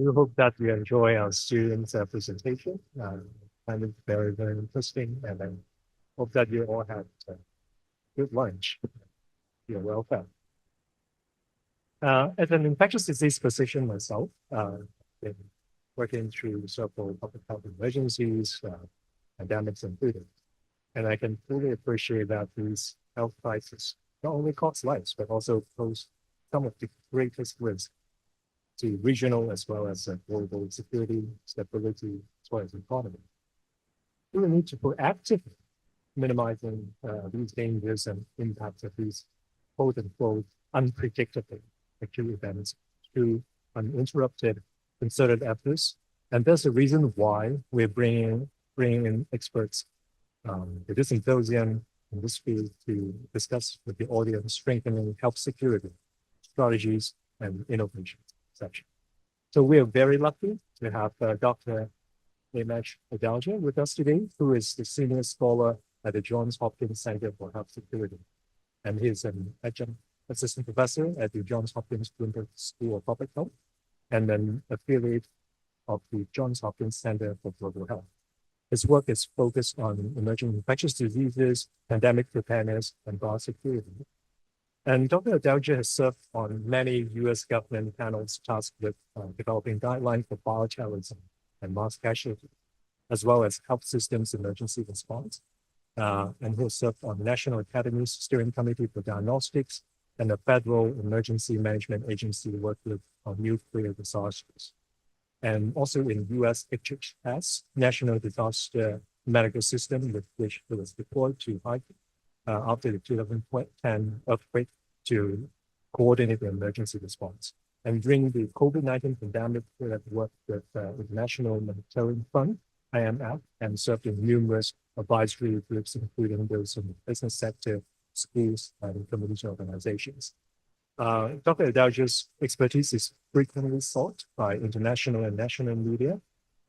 We hope that you enjoy our students' presentation. Find it very, very interesting, and I hope that you all had a good lunch. You're well fed. As an infectious disease physician myself, been working through several public health emergencies, pandemics, and included. And I can fully appreciate that these health crises not only cost lives, but also pose some of the greatest risks to regional as well as global security, stability, as well as economy. We will need to proactively minimizing these dangers and impacts of these quote unquote unpredictable acute events through uninterrupted concerted efforts. And that's the reason why we're bringing in experts to this symposium in this field to discuss with the audience strengthening health security strategies and innovations section. So we are very lucky to have Dr. Amesh Adalja with us today, who is the senior scholar at the Johns Hopkins Center for Health Security. And he's an adjunct assistant professor at the Johns Hopkins Bloomberg School of Public Health, and an affiliate of the Johns Hopkins Center for Global Health. His work is focused on emerging infectious diseases, pandemic preparedness, and biosecurity. And Dr. Adalja has served on many US government panels tasked with developing guidelines for bioterrorism and mass casualty, as well as health systems emergency response. And he has served on National Academy's Steering Committee for Diagnostics and the Federal Emergency Management Agency worked with on nuclear disasters. And also in US HHS, National Disaster Medical System, with which he was deployed to Haiti after the 2010 earthquake to coordinate the emergency response. And during the COVID-19 pandemic, we have worked with the International Monetary Fund, IMF, and served in numerous advisory groups, including those in the business sector, schools, and community organizations. Dr. Adalja's expertise is frequently sought by international and national media.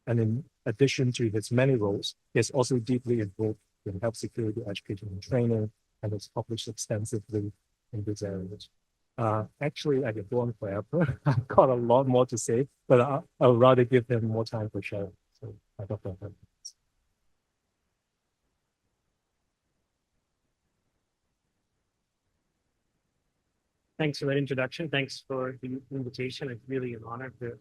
And in addition to his many roles, he is also deeply involved in health security education and training, and has published extensively in these areas. Actually, I could go on forever. I've got a lot more to say, but I would rather give them more time for sharing. So I don't know. Thanks for that introduction. Thanks for the invitation. It's really an honor to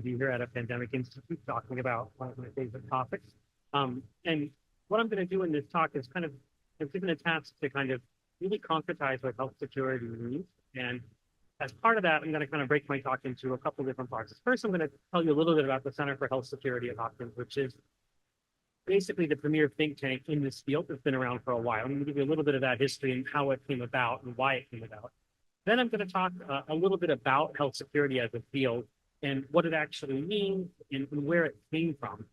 be here at a pandemic institute talking about one of my favorite topics. And what I'm going to do in this talk is kind of, I'm given a task to kind of really concretize what health security means. And as part of that, I'm going to kind of break my talk into a couple of different parts. First, I'm going to tell you a little bit about the Center for Health Security at Hopkins, which is basically the premier think tank in this field that's been around for a while. I'm going to give you a little bit of that history and how it came about and why it came about. Then I'm going to talk a little bit about health security as a field and what it actually means and where it came from.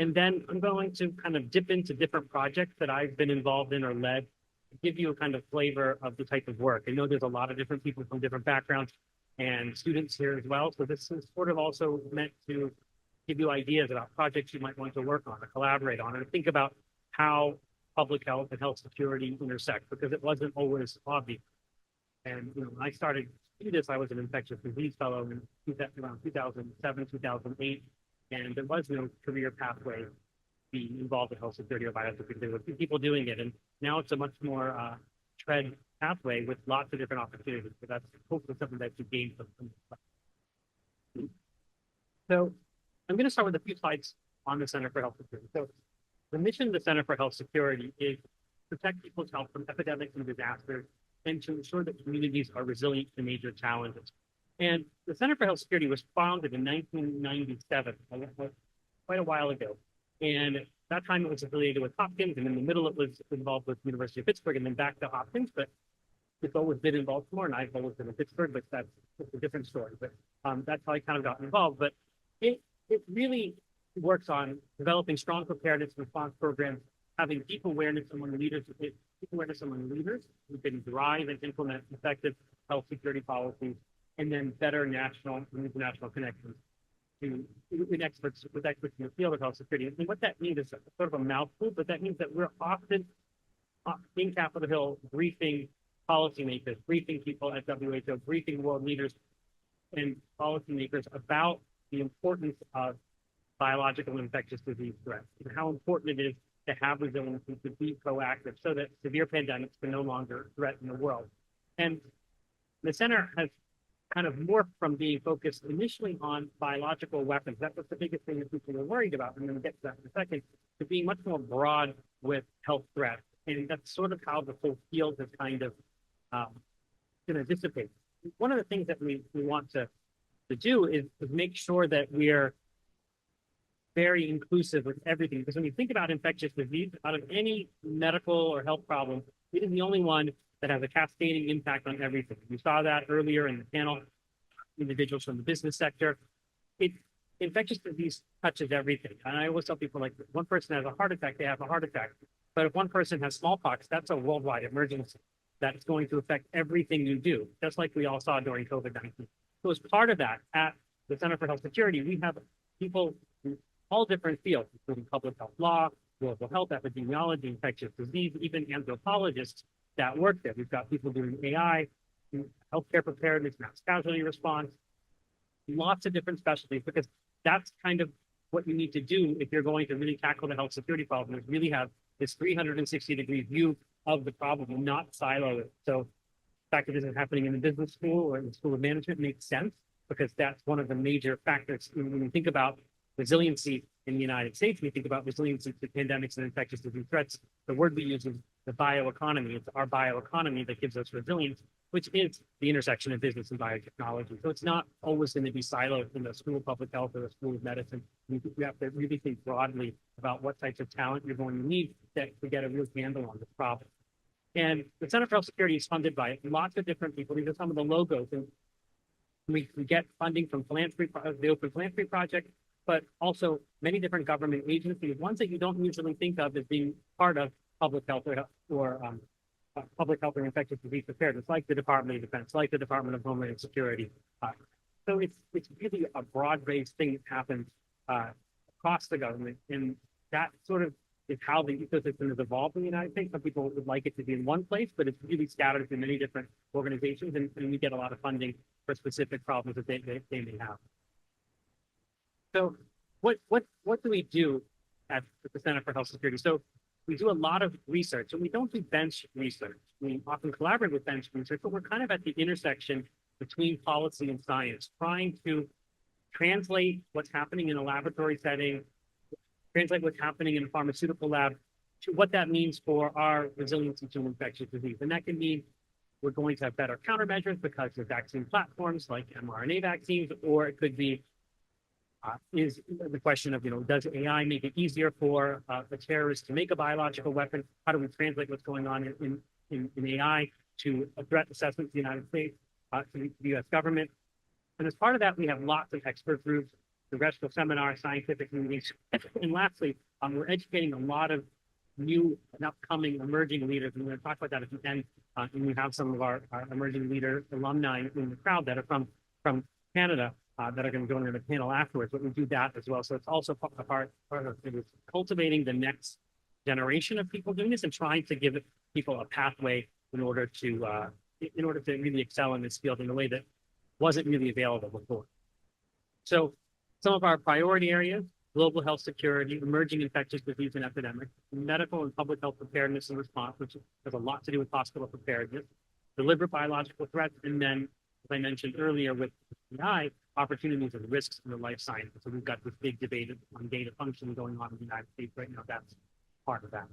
And then I'm going to kind of dip into different projects that I've been involved in or led to give you a kind of flavor of the type of work. I know there's a lot of different people from different backgrounds and students here as well. So this is sort of also meant to give you ideas about projects you might want to work on or collaborate on and think about how public health and health security intersect, because it wasn't always obvious. And when I started to do this, I was an infectious disease fellow in around 2007, 2008, and there was no career pathway being involved in health security or biosecurity. There were few people doing it, and now it's a much more tread pathway with lots of different opportunities. So that's hopefully something that you gain from. So I'm going to start with a few slides on the Center for Health Security. So the mission of the Center for Health Security is to protect people's health from epidemics and disasters, and to ensure that communities are resilient to major challenges. And the Center for Health Security was founded in 1997, quite a while ago. And at that time it was affiliated with Hopkins, and in the middle it was involved with the University of Pittsburgh, and then back to Hopkins. But it's always been in Baltimore, and I've always been in Pittsburgh, but that's a different story. But that's how I kind of got involved. But it really works on developing strong preparedness and response programs, having deep awareness among leaders who can drive and implement effective health security policies, and then better national and international connections with experts in the field of health security. And what that means is sort of a mouthful, but that means that we're often in Capitol Hill briefing policymakers, briefing people at WHO, briefing world leaders and policymakers about the importance of biological and infectious disease threats and how important it is to have resiliency, to be proactive so that severe pandemics can no longer threaten the world. And the center has kind of morphed from being focused initially on biological weapons. That was the biggest thing that people were worried about. And then we'll get to that in a second, to being much more broad with health threats. And that's sort of how the whole field has kind of dissipate. One of the things that we want to do is make sure that we're very inclusive with everything. Because when you think about infectious disease, out of any medical or health problem, it is the only one that has a cascading impact on everything. We saw that earlier in the panel, individuals from the business sector. Infectious disease touches everything. And I always tell people, like, one person has a heart attack, they have a heart attack. But if one person has smallpox, that's a worldwide emergency. That's going to affect everything you do, just like we all saw during COVID-19. So as part of that, at the Center for Health Security, we have people in all different fields, including public health law, global health, epidemiology, infectious disease, even anthropologists that work there. We've got people doing AI, healthcare preparedness, mass casualty response, lots of different specialties, because that's kind of what you need to do if you're going to really tackle the health security problem, is really have this 360-degree view of the problem and not silo it. So the fact that this is happening in the business school or in the School of Management makes sense, because that's one of the major factors when we think about resiliency in the United States. We think about resiliency to pandemics and infectious disease threats. The word we use is the bioeconomy. It's our bioeconomy that gives us resilience, which is the intersection of business and biotechnology. So it's not always going to be siloed in the School of Public Health or the School of Medicine. We have to really think broadly about what types of talent you're going to need to get a real handle on this problem. And the Center for Health Security is funded by lots of different people. These are some of the logos. And we get funding from philanthropy, the Open Philanthropy Project, but also many different government agencies, ones that you don't usually think of as being part of public health or public health or infectious disease preparedness, like the Department of Defense, like the Department of Homeland Security. So it's really a broad-based thing that happens across the government, and that sort of is how the ecosystem has evolved in the United States. Some people would like it to be in one place, but it's really scattered through many different organizations, and we get a lot of funding for specific problems that they may have. So what do we do at the Center for Health Security? So we do a lot of research, and we don't do bench research. We often collaborate with bench research, but we're kind of at the intersection between policy and science, trying to translate what's happening in a laboratory setting, translate what's happening in a pharmaceutical lab to what that means for our resiliency to infectious disease. And that can mean we're going to have better countermeasures because of vaccine platforms like mRNA vaccines, or it could be is the question of, does AI make it easier for a terrorist to make a biological weapon? How do we translate what's going on in AI to a threat assessment to the United States, to the US government? And as part of that, we have lots of expert groups, congressional seminars, scientific meetings. And lastly, we're educating a lot of new and upcoming emerging leaders. And we're going to talk about that at the end. And we have some of our emerging leader alumni in the crowd that are from Canada, that are going to go into the panel afterwards, but we do that as well. So it's also part of it is cultivating the next generation of people doing this and trying to give people a pathway in order to really excel in this field in a way that wasn't really available before. So some of our priority areas: global health security, emerging infectious disease and epidemics, medical and public health preparedness and response, which has a lot to do with hospital preparedness, deliberate biological threats, and then, as I mentioned earlier with AI, opportunities and risks in the life sciences. So we've got this big debate on data function going on in the United States right now. That's part of that.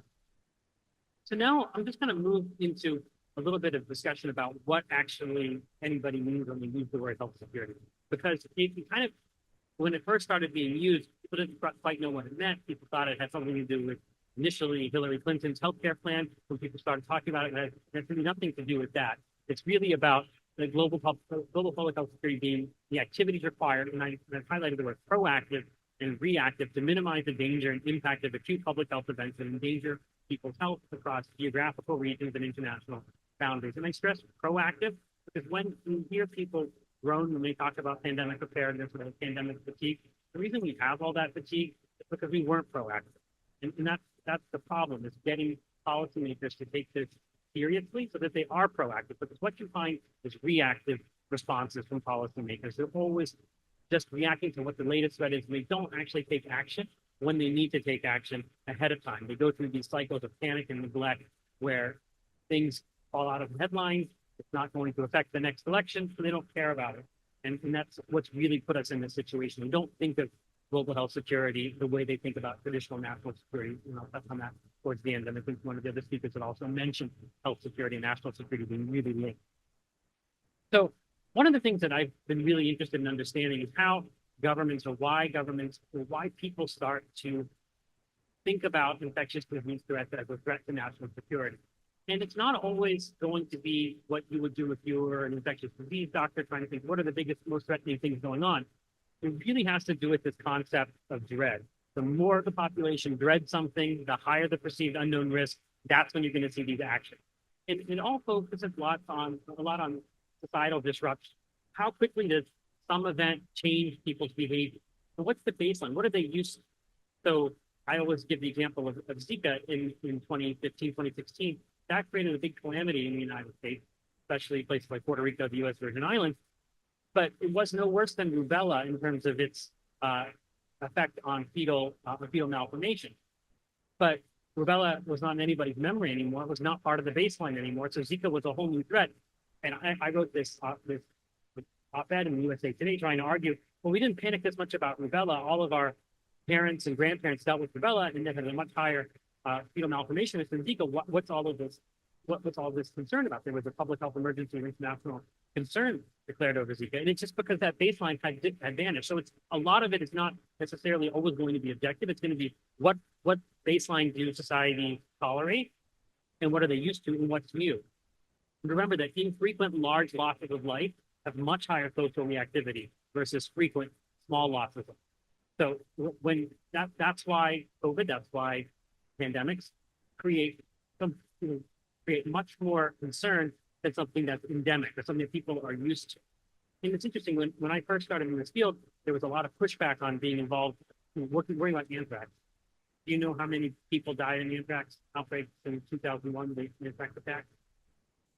So now I'm just going to move into a little bit of discussion about what actually anybody means when we use the word health security. Because it kind of, when it first started being used, people didn't quite know what it meant. People thought it had something to do with initially Hillary Clinton's healthcare plan. When people started talking about it, it has really nothing to do with that. It's really about the global public health security being the activities required, and I've highlighted the word proactive and reactive, to minimize the danger and impact of acute public health events that endanger people's health across geographical regions and international boundaries. And I stress proactive because when you hear people groan when they talk about pandemic preparedness or pandemic fatigue, the reason we have all that fatigue is because we weren't proactive. And that's the problem, is getting policymakers to take this seriously so that they are proactive, because what you find is reactive responses from policymakers. They're always just reacting to what the latest threat is. And they don't actually take action when they need to take action ahead of time. They go through these cycles of panic and neglect where things fall out of the headlines. It's not going to affect the next election, so they don't care about it. And that's what's really put us in this situation. We don't think of global health security the way they think about traditional national security. I'll touch on that towards the end. And I think one of the other speakers had also mentioned health security and national security being really linked. So one of the things that I've been really interested in understanding is how governments or why people start to think about infectious disease threats as a threat to national security. And it's not always going to be what you would do if you were an infectious disease doctor trying to think what are the biggest, most threatening things going on. It really has to do with this concept of dread. The more the population dreads something, the higher the perceived unknown risk, that's when you're going to see these actions. And it all focuses a lot on societal disruption. How quickly does some event change people's behavior? And what's the baseline? What are they used to? So I always give the example of Zika in 2015, 2016. That created a big calamity in the United States, especially places like Puerto Rico, the U.S. Virgin Islands. But it was no worse than rubella in terms of its effect on fetal malformation. But rubella was not in anybody's memory anymore. It was not part of the baseline anymore. So Zika was a whole new threat. And I wrote this op-ed in the USA Today trying to argue, well, we didn't panic this much about rubella. All of our parents and grandparents dealt with rubella and they had a much higher fetal malformation risk than Zika. What's all of this? What's all this concern about? There was a public health emergency and international concern declared over Zika, and it's just because that baseline had vanished. So it's a lot of it is not necessarily always going to be objective. It's going to be what baseline do society tolerate, and what are they used to, and what's new. And remember that infrequent large losses of life have much higher social reactivity versus frequent small losses. So when that's why COVID, that's why pandemics create much more concern than something that's endemic or something that people are used to. And it's interesting, when I first started in this field, there was a lot of pushback on being involved, worrying about anthrax. Do you know how many people died in anthrax outbreaks in 2001, the anthrax attack?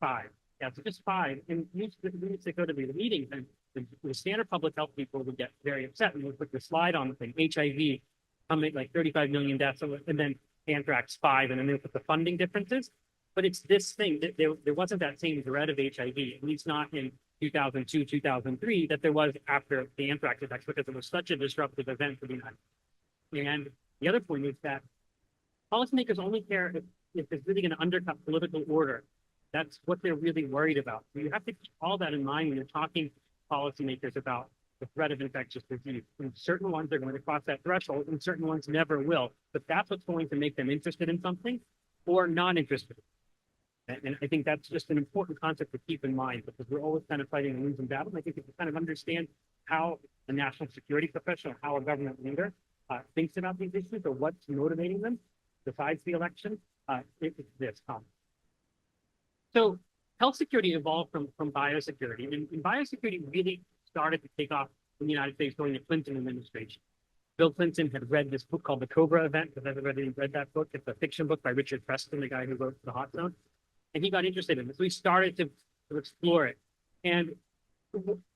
5. Yeah, so just 5. And we used to go to the meetings, and the standard public health people would get very upset and would put the slide on the thing, HIV, like 35 million deaths, and then anthrax 5, and then they would put the funding differences. But it's this thing that there wasn't that same dread of HIV, at least not in 2002, 2003, that there was after the anthrax attacks, because it was such a disruptive event for the United States. And the other point is that policymakers only care if it's really going to undercut political order. That's what they're really worried about. So you have to keep all that in mind when you're talking to policymakers about the threat of infectious disease. And certain ones are going to cross that threshold, and certain ones never will. But that's what's going to make them interested in something or not interested. And I think that's just an important concept to keep in mind, because we're always kind of fighting a losing battle. And I think if you kind of understand how a national security professional, how a government leader thinks about these issues or what's motivating them besides the election, it's this concept. So health security evolved from biosecurity, and biosecurity really started to take off in the United States during the Clinton administration. Bill Clinton had read this book called The Cobra Event. Has everybody read that book? It's a fiction book by Richard Preston, the guy who wrote The Hot Zone. And he got interested in it. So he started to explore it. And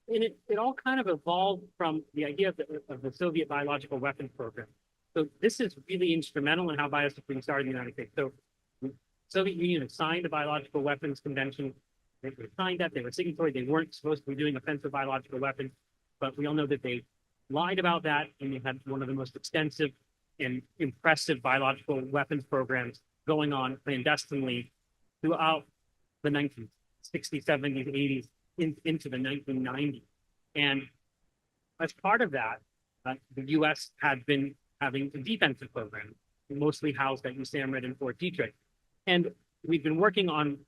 it all kind of evolved from the idea of the Soviet biological weapons program. So this is really instrumental in how biosecurity started in the United States. So the Soviet Union had signed the Biological Weapons Convention. They signed that. They were signatory. They weren't supposed to be doing offensive biological weapons. But we all know that they lied about that. And they had one of the most extensive and impressive biological weapons programs going on clandestinely throughout the 1960s, 70s, 80s, into the 1990s. And as part of that, the U.S. had been having a defensive program, mostly housed at USAMRIID and Fort Detrick. And we've been working on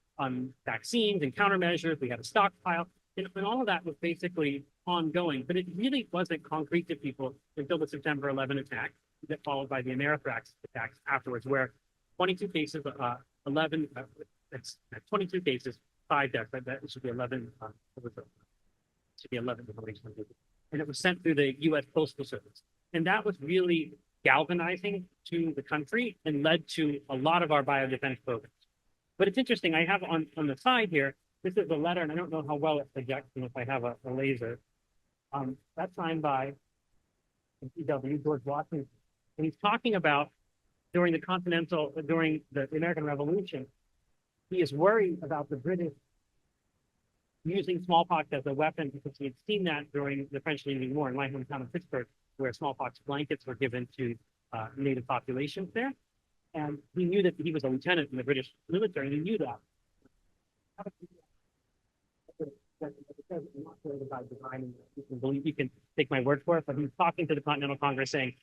vaccines and countermeasures. We had a stockpile, and all of that was basically ongoing. But it really wasn't concrete to people until the September 11 attack, that followed by the Amerithrax attacks afterwards, where 22 cases, 22 cases, 5 deaths. That should be 11. It should be 11. And it was sent through the U.S. Postal Service. And that was really galvanizing to the country and led to a lot of our biodefense programs. But it's interesting, I have on the side here, this is a letter, and I don't know how well it projects and if I have a laser. That's signed by PW, George Washington. And he's talking about during the American Revolution, he is worried about the British using smallpox as a weapon because he had seen that during the French-Indian War in my hometown of Pittsburgh, where smallpox blankets were given to native populations there. And he knew that he was a lieutenant in the British military, and he knew that. You can take my word for it, but he's talking to the Continental Congress saying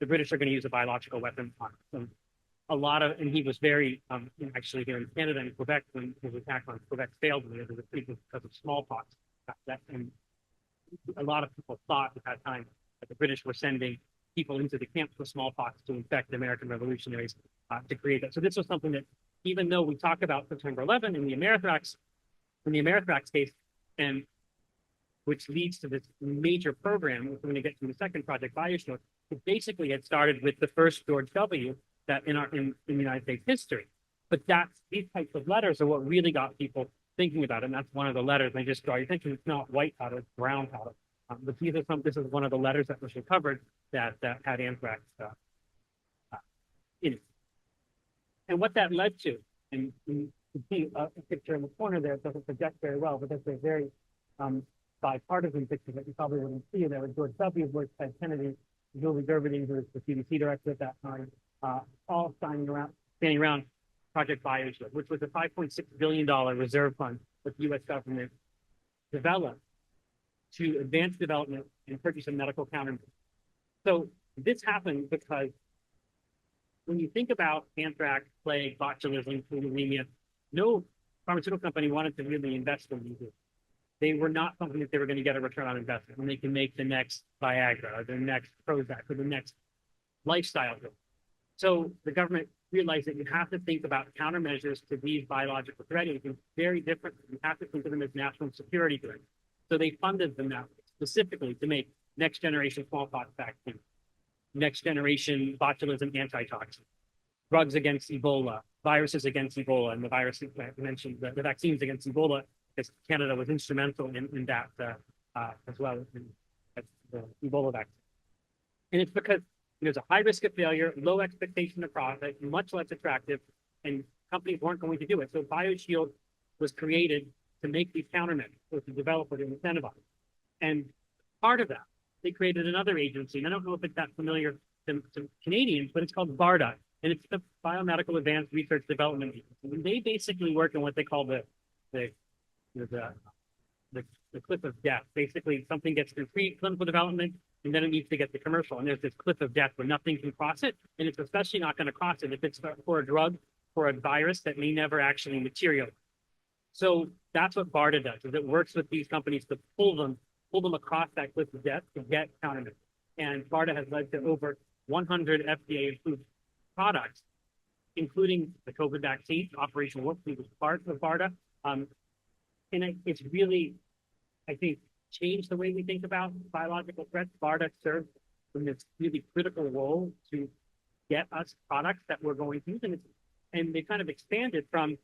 the British are going to use a biological weapon on them. And he was very, actually here in Canada and Quebec, when his attack on Quebec failed, because of smallpox. And a lot of people thought at that time that the British were sending people into the camps with smallpox to infect the American revolutionaries to create that. So this was something that, even though we talk about September 11 in the Amerithrax case, and which leads to this major program, which we're going to get to the second project, BioShield, it basically had started with the first George W. that in United States history. But these types of letters are what really got people thinking about it. And that's one of the letters. And I just draw your attention, it's not white powder, it's brown powder. But this is one of the letters that was recovered that had anthrax in it. And what that led to, and you can see a picture in the corner there, it doesn't project very well, but that's a very bipartisan picture that you probably wouldn't see. There was George W. Bush, Ted Kennedy, Julie Gerberding, who was the CDC director at that time, all standing around Project BioShield, which was a $5.6 billion reserve fund that the U.S. government developed to advance development and purchase of medical countermeasures. So this happened because when you think about anthrax, plague, botulism, anemia, no pharmaceutical company wanted to really invest in these. They were not something that they were going to get a return on investment when they can make the next Viagra or the next Prozac or the next lifestyle drug. So the government realized that you have to think about countermeasures to these biological threat agents very differently. You have to think of them as national security threats. So they funded them now specifically to make next generation smallpox vaccine, next generation botulism antitoxin, drugs against Ebola, viruses against Ebola, and the virus I mentioned, the vaccines against Ebola, because Canada was instrumental in that as well, in the Ebola vaccine. And it's because there's a high risk of failure, low expectation of profit, much less attractive, and companies weren't going to do it. So BioShield was created to make these countermeasures, so to develop it and incentivize. And part of that, they created another agency, and I don't know if it's that familiar to Canadians, but it's called BARDA, and it's the Biomedical Advanced Research Development Agency. And they basically work on what they call the cliff of death. Basically, something gets through pre-clinical development, and then it needs to get to commercial. And there's this cliff of death where nothing can cross it, and it's especially not going to cross it if it's for a drug, for a virus that may never actually materialize. So that's what BARDA does, is it works with these companies to pull them across that cliff of death to get countermeasures. And BARDA has led to over 100 FDA-approved products, including the COVID vaccine, Operation Warp Speed was part of BARDA. And it's really, I think, changed the way we think about biological threats. BARDA serves in this really critical role to get us products that we're going to use. And they kind of expanded from,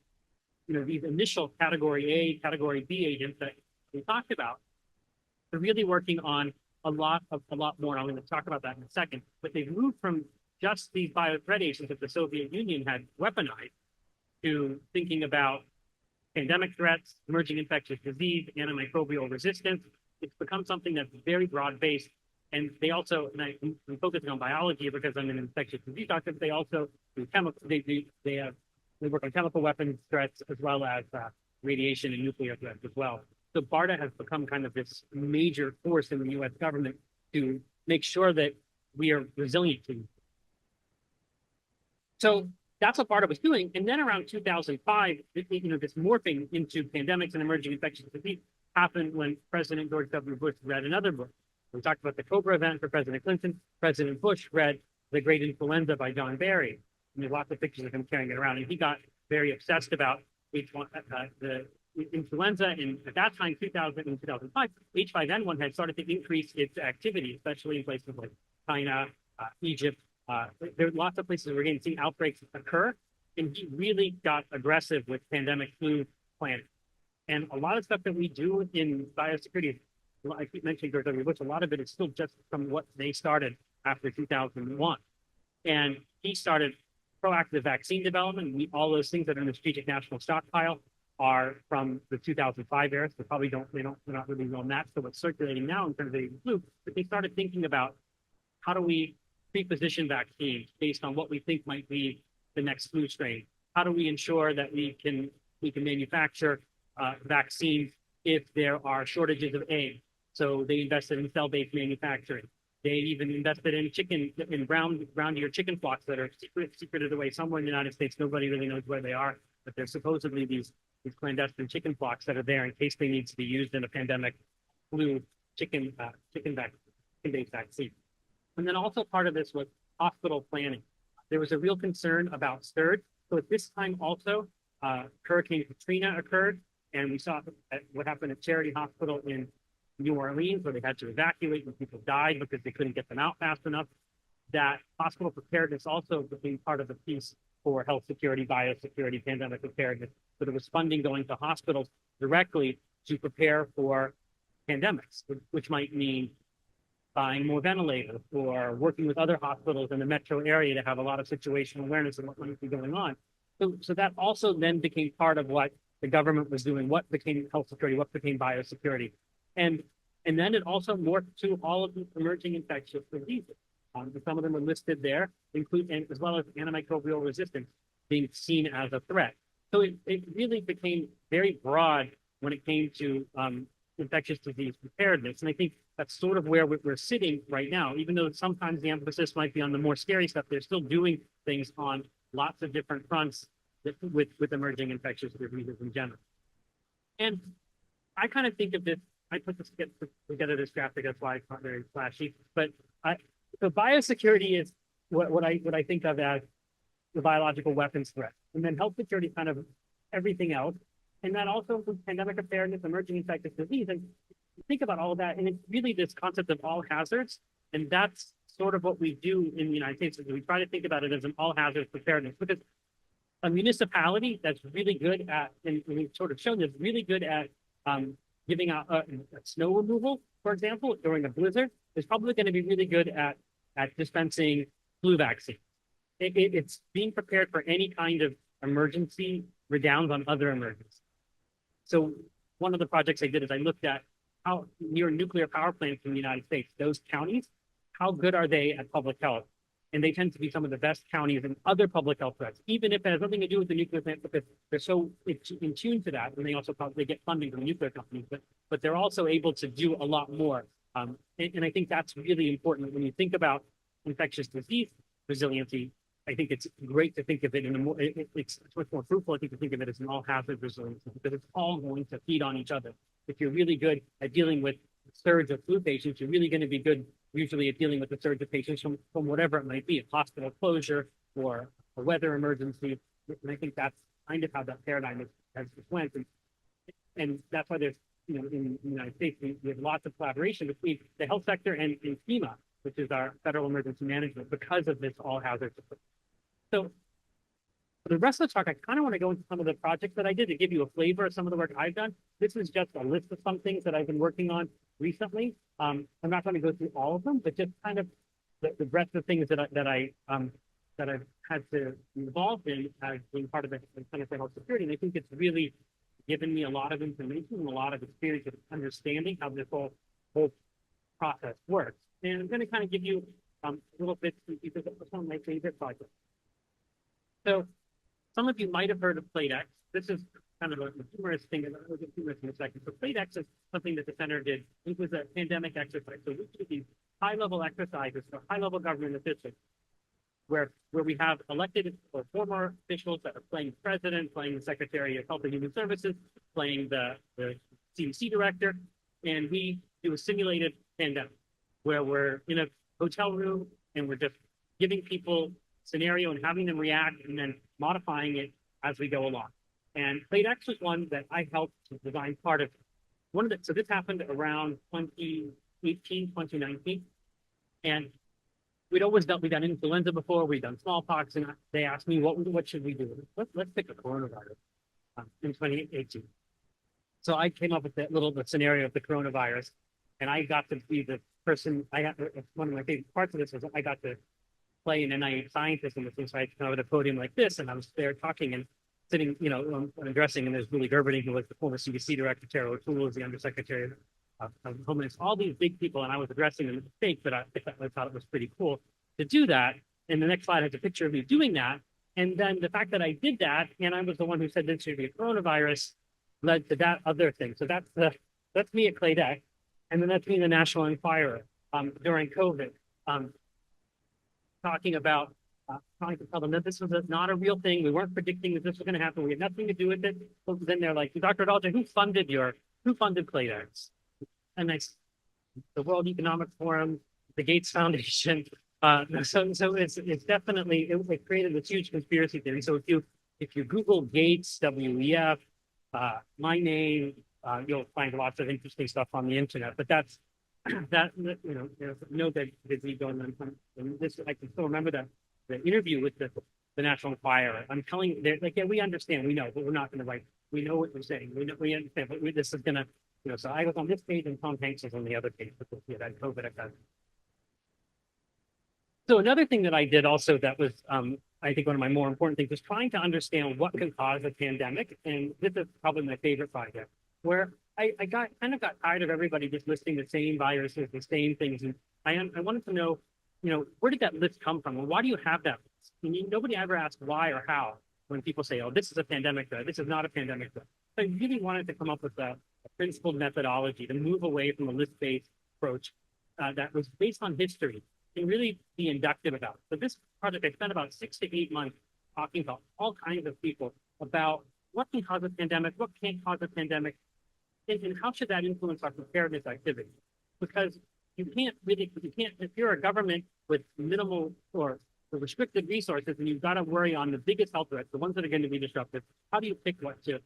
these initial category A, category B agents that we talked about, to really working on a lot more. I'm going to talk about that in a second. But they've moved from just these biothreat agents that the Soviet Union had weaponized to thinking about pandemic threats, emerging infectious disease, antimicrobial resistance. It's become something that's very broad-based. And they also, and I'm focusing on biology because I'm an infectious disease doctor, but they also do they work on chemical weapons threats as well as radiation and nuclear threats as well. So BARDA has become kind of this major force in the U.S. government to make sure that we are resilient to. So that's what BARDA was doing. And then around 2005, this morphing into pandemics and emerging infectious disease happened when President George W. Bush read another book. We talked about the Cobra event for President Clinton. President Bush read The Great Influenza by John Barry. And there's lots of pictures of him carrying it around. And he got very obsessed about the influenza. And at that time, 2005, H5N1 had started to increase its activity, especially in places like China, Egypt. There are lots of places where we're seeing outbreaks occur. And he really got aggressive with pandemic flu planning. And a lot of stuff that we do in biosecurity is I keep mentioning George W. Bush, a lot of it is still just from what they started after 2001. And he started proactive vaccine development. All those things that are in the strategic national stockpile are from the 2005 era. So probably they're not really well matched to what's circulating now in terms of the flu. But they started thinking about how do we pre-position vaccines based on what we think might be the next flu strain? How do we ensure that we can manufacture vaccines if there are shortages of eggs? So they invested in cell-based manufacturing. They even invested in ground deer chicken flocks that are secreted away somewhere in the United States. Nobody really knows where they are, but they're supposedly these clandestine chicken flocks that are there in case they need to be used in a pandemic flu chicken-based vaccine. And then also part of this was hospital planning. There was a real concern about surge. So at this time also, Hurricane Katrina occurred, and we saw what happened at Charity Hospital in New Orleans, where they had to evacuate when people died because they couldn't get them out fast enough. That hospital preparedness also became part of the piece for health security, biosecurity, pandemic preparedness. So there was funding going to hospitals directly to prepare for pandemics, which might mean buying more ventilators or working with other hospitals in the metro area to have a lot of situational awareness of what might be going on. So that also then became part of what the government was doing, what became health security, what became biosecurity. And then it also morphed to all of the emerging infectious diseases. Some of them are listed there, as well as antimicrobial resistance being seen as a threat. So it really became very broad when it came to infectious disease preparedness. And I think that's sort of where we're sitting right now. Even though sometimes the emphasis might be on the more scary stuff, they're still doing things on lots of different fronts with emerging infectious diseases in general. And I kind of think of this, I put this together this graphic, that's why it's not very flashy, but so biosecurity is what I think of as the biological weapons threat. And then health security is kind of everything else. And that also includes pandemic preparedness, emerging infectious disease. And think about all of that. And it's really this concept of all hazards. And that's sort of what we do in the United States. We try to think about it as an all hazards preparedness, because a municipality that's really good at, and we've sort of shown this, really good at giving out snow removal, for example, during a blizzard, is probably going to be really good at dispensing flu vaccine. It's being prepared for any kind of emergency redounds on other emergencies. So one of the projects I did is I looked at how near nuclear power plants in the United States, those counties, how good are they at public health? And they tend to be some of the best counties in other public health threats, even if it has nothing to do with the nuclear plant, because they're so in tune to that, and they also probably get funding from nuclear companies, but they're also able to do a lot more. And I think that's really important when you think about infectious disease resiliency. I think it's great to think of it in a more, it's much more fruitful, I think, to think of it as an all hazard resiliency, because it's all going to feed on each other. If you're really good at dealing with surge of flu patients, you're really going to be good usually at dealing with the surge of patients from whatever it might be, a hospital closure or a weather emergency. And I think that's kind of how that paradigm has went. And that's why there's, in the United States, we have lots of collaboration between the health sector and FEMA, which is our federal emergency management, because of this all hazards. So for the rest of the talk, I kind of want to go into some of the projects that I did to give you a flavor of some of the work I've done. This is just a list of some things that I've been working on recently. I'm not going to go through all of them, but just kind of the breadth of things that I've had to be involved in as being part of the Center for Health Security. And I think it's really given me a lot of information and a lot of experience of understanding how this whole process works. And I'm going to kind of give you a little bit of some of my favorite projects. So some of you might have heard of PlateX. This is kind of a humorous thing, and I'll get humorous in a second. So PlateX is something that the center did. It was a pandemic exercise. So we do these high-level exercises for high-level government officials, where we have elected or former officials that are playing the president, playing the Secretary of Health and Human Services, playing the CDC director, and we do a simulated pandemic where we're in a hotel room and we're just giving people scenario and having them react and then modifying it as we go along. And PlateX was one that I helped to design part of. So this happened around 2018, 2019. And we'd done influenza before, we'd done smallpox, and they asked me, what should we do? Let's pick a coronavirus in 2018. So I came up with that little scenario of the coronavirus. and I got to be the person. I got one of my favorite parts of this was I got to play an NIH scientist in this thing. So I come over a podium like this, and I was there talking and sitting, addressing, and there's Willie Gerberding, who was the former CDC director, Tara O'Toole was the undersecretary of Homeland, all these big people, and I was addressing them fake, but I thought it was pretty cool to do that. And the next slide has a picture of me doing that. And then the fact that I did that, and I was the one who said this should be a coronavirus, led to that other thing. So that's me at Clay Deck, and then that's me in the National Enquirer during COVID, talking about trying to tell them that this was not a real thing. We weren't predicting that this was going to happen. We had nothing to do with it. So then they're like, Dr. Adalja, who funded Clay Deck? And the World Economic Forum, the Gates Foundation. So it's definitely it created this huge conspiracy theory. So if you Google Gates, WEF, my name, you'll find lots of interesting stuff on the internet. But that's there's no good busy going on. And this, I can still remember the interview with the National Enquirer. I'm telling you, they're like, yeah, we understand, we know, but we're not going to write. We know what you're saying. We understand, but this is going to, so I was on this page and Tom Hanks was on the other page because he had COVID. So another thing that I did also that was, I think one of my more important things was trying to understand what can cause a pandemic. And this is probably my favorite project, where I got tired of everybody just listing the same viruses, the same things. And I wanted to know, where did that list come from? And why do you have that list? And nobody ever asked why or how when people say, oh, this is a pandemic threat, this is not a pandemic threat. So I really wanted to come up with a principled methodology to move away from a list-based approach that was based on history and really be inductive about it. So this project, I spent about 6 to 8 months talking to all kinds of people about what can cause a pandemic, what can't cause a pandemic, and how should that influence our preparedness activity? Because if you're a government with minimal or restricted resources and you've got to worry on the biggest health threats, the ones that are going to be disruptive, how do you pick what to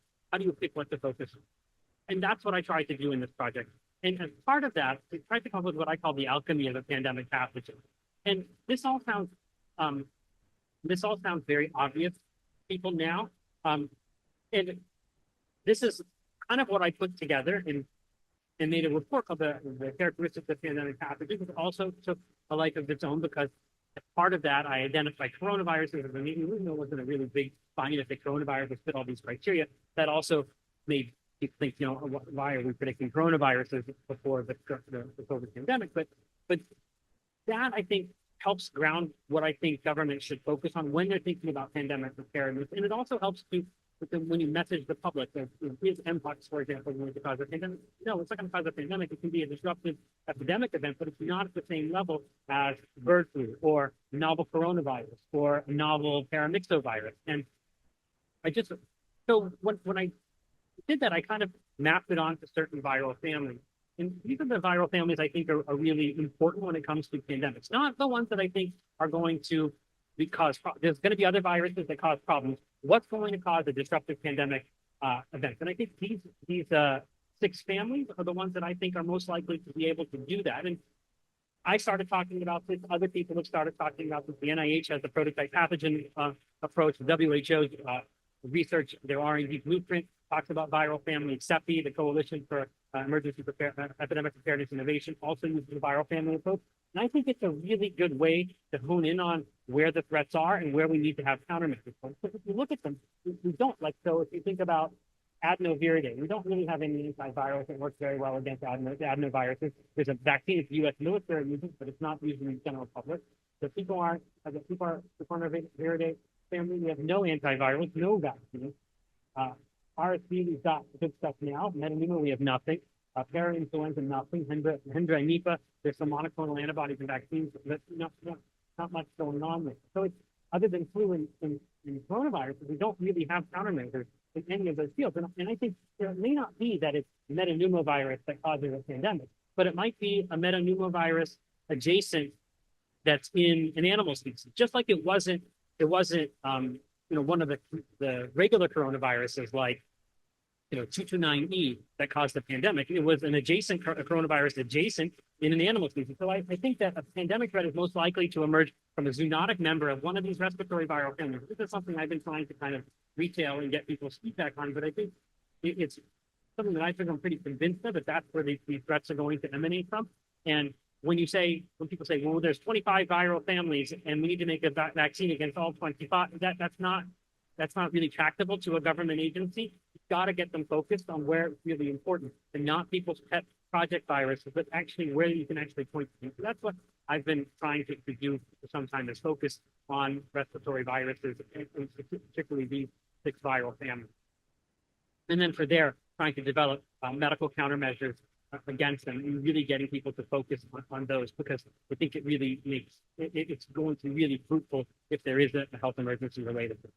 focus on? And that's what I tried to do in this project. And as part of that, I tried to come up with what I call the alchemy of the pandemic pathogen. And this all sounds very obvious to people now. And this is kind of what I put together and made a report of the characteristics of pandemic pathogens. It also took a life of its own because as part of that, I identified coronaviruses. I mean, even though it wasn't a really big find that the coronavirus fit all these criteria, that also made people think, why are we predicting coronaviruses before the COVID pandemic? But that, I think, helps ground what I think governments should focus on when they're thinking about pandemic preparedness. And it also helps to, when you message the public, is Mpox, for example, going to cause a pandemic? No, it's not going to cause a pandemic. It can be a disruptive epidemic event, but it's not at the same level as bird flu or novel coronavirus or a novel paramyxovirus. And when I did that, I kind of mapped it onto certain viral families. And these are the viral families I think are really important when it comes to pandemics. Not the ones that I think are going to cause problems. There's going to be other viruses that cause problems. What's going to cause a disruptive pandemic event? And I think these 6 families are the ones that I think are most likely to be able to do that. And I started talking about this. Other people have started talking about this. The NIH has the prototype pathogen approach. The WHO's research, their R&D blueprint talks about viral family. CEPI, the Coalition for Epidemic Preparedness Innovation, also uses the viral family approach. And I think it's a really good way to hone in on where the threats are and where we need to have countermeasures. So if you look at them, we don't so if you think about adenoviridine, we don't really have any antivirals that work very well against adenoviruses. There's a vaccine that the U.S. military uses, but it's not used in the general public. So people are the coronavirus family, we have no antivirals, no vaccines. RSV, we've got good stuff now. Metapneumovirus, we have nothing. Parainfluenza, nothing. Hendra and Nipah, there's some monoclonal antibodies and vaccines, but not much going on there. So it's, other than flu and coronaviruses, we don't really have countermeasures in any of those fields. And I think it may not be that it's metapneumovirus that causes a pandemic, but it might be a metapneumovirus adjacent that's in an animal species, just like it wasn't one of the regular coronaviruses like 229E that caused the pandemic. It was an adjacent coronavirus adjacent in an animal species. So I think that a pandemic threat is most likely to emerge from a zoonotic member of one of these respiratory viral families. This is something I've been trying to kind of retail and get people's feedback on, but I think it's something that I think I'm pretty convinced of, that that's where these threats are going to emanate from. And when people say, well, there's 25 viral families and we need to make a vaccine against all 25, that's not really tractable to a government agency. You've got to get them focused on where it's really important, and not people's pet project viruses, but actually where you can actually point to. So that's what I've been trying to do for some time, is focus on respiratory viruses, and particularly these 6 viral families. And then for there, trying to develop medical countermeasures against them, and really getting people to focus on those, because I think it really makes it's going to be really fruitful if there is a health emergency related to it.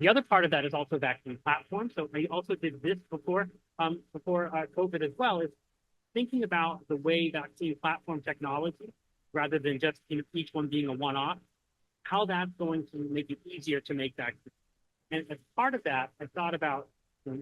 The other part of that is also vaccine platforms. So I also did this before COVID as well, is thinking about the way vaccine platform technology, rather than just each one being a one-off, how that's going to make it easier to make vaccines. And as part of that, I thought about,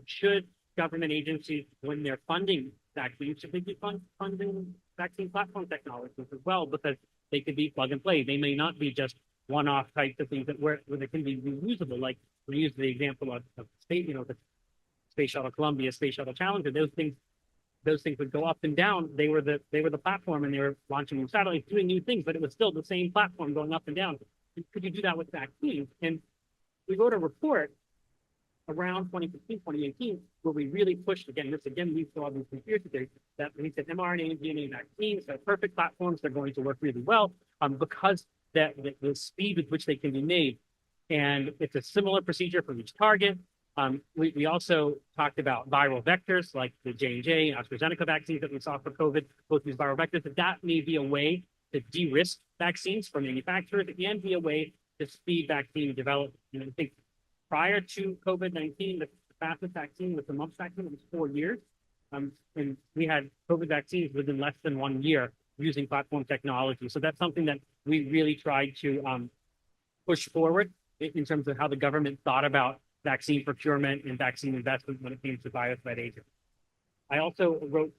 should government agencies, when they're funding vaccines, should they be funding vaccine platform technologies as well, because they could be plug and play. They may not be just one-off types of things where they can be reusable. Like we use the example of state, the Space Shuttle Columbia, Space Shuttle Challenger. Those things would go up and down. They were the platform, and they were launching new satellites, doing new things, but it was still the same platform going up and down. Could you do that with vaccines? And we wrote a report around 2015, 2018, where we really pushed, we saw these conspiracy theories, that we said mRNA and DNA vaccines are perfect platforms. They're going to work really well because the speed with which they can be made. And it's a similar procedure for each target. We also talked about viral vectors like the J&J and AstraZeneca vaccines that we saw for COVID, both these viral vectors, that may be a way to de-risk vaccines for manufacturers and be a way to speed vaccine development. I think prior to COVID-19, the fastest vaccine was the mumps vaccine. It was 4 years. And we had COVID vaccines within less than 1 year using platform technology. So that's something that we really tried to push forward in terms of how the government thought about vaccine procurement and vaccine investment when it came to biothreat agents. I also wrote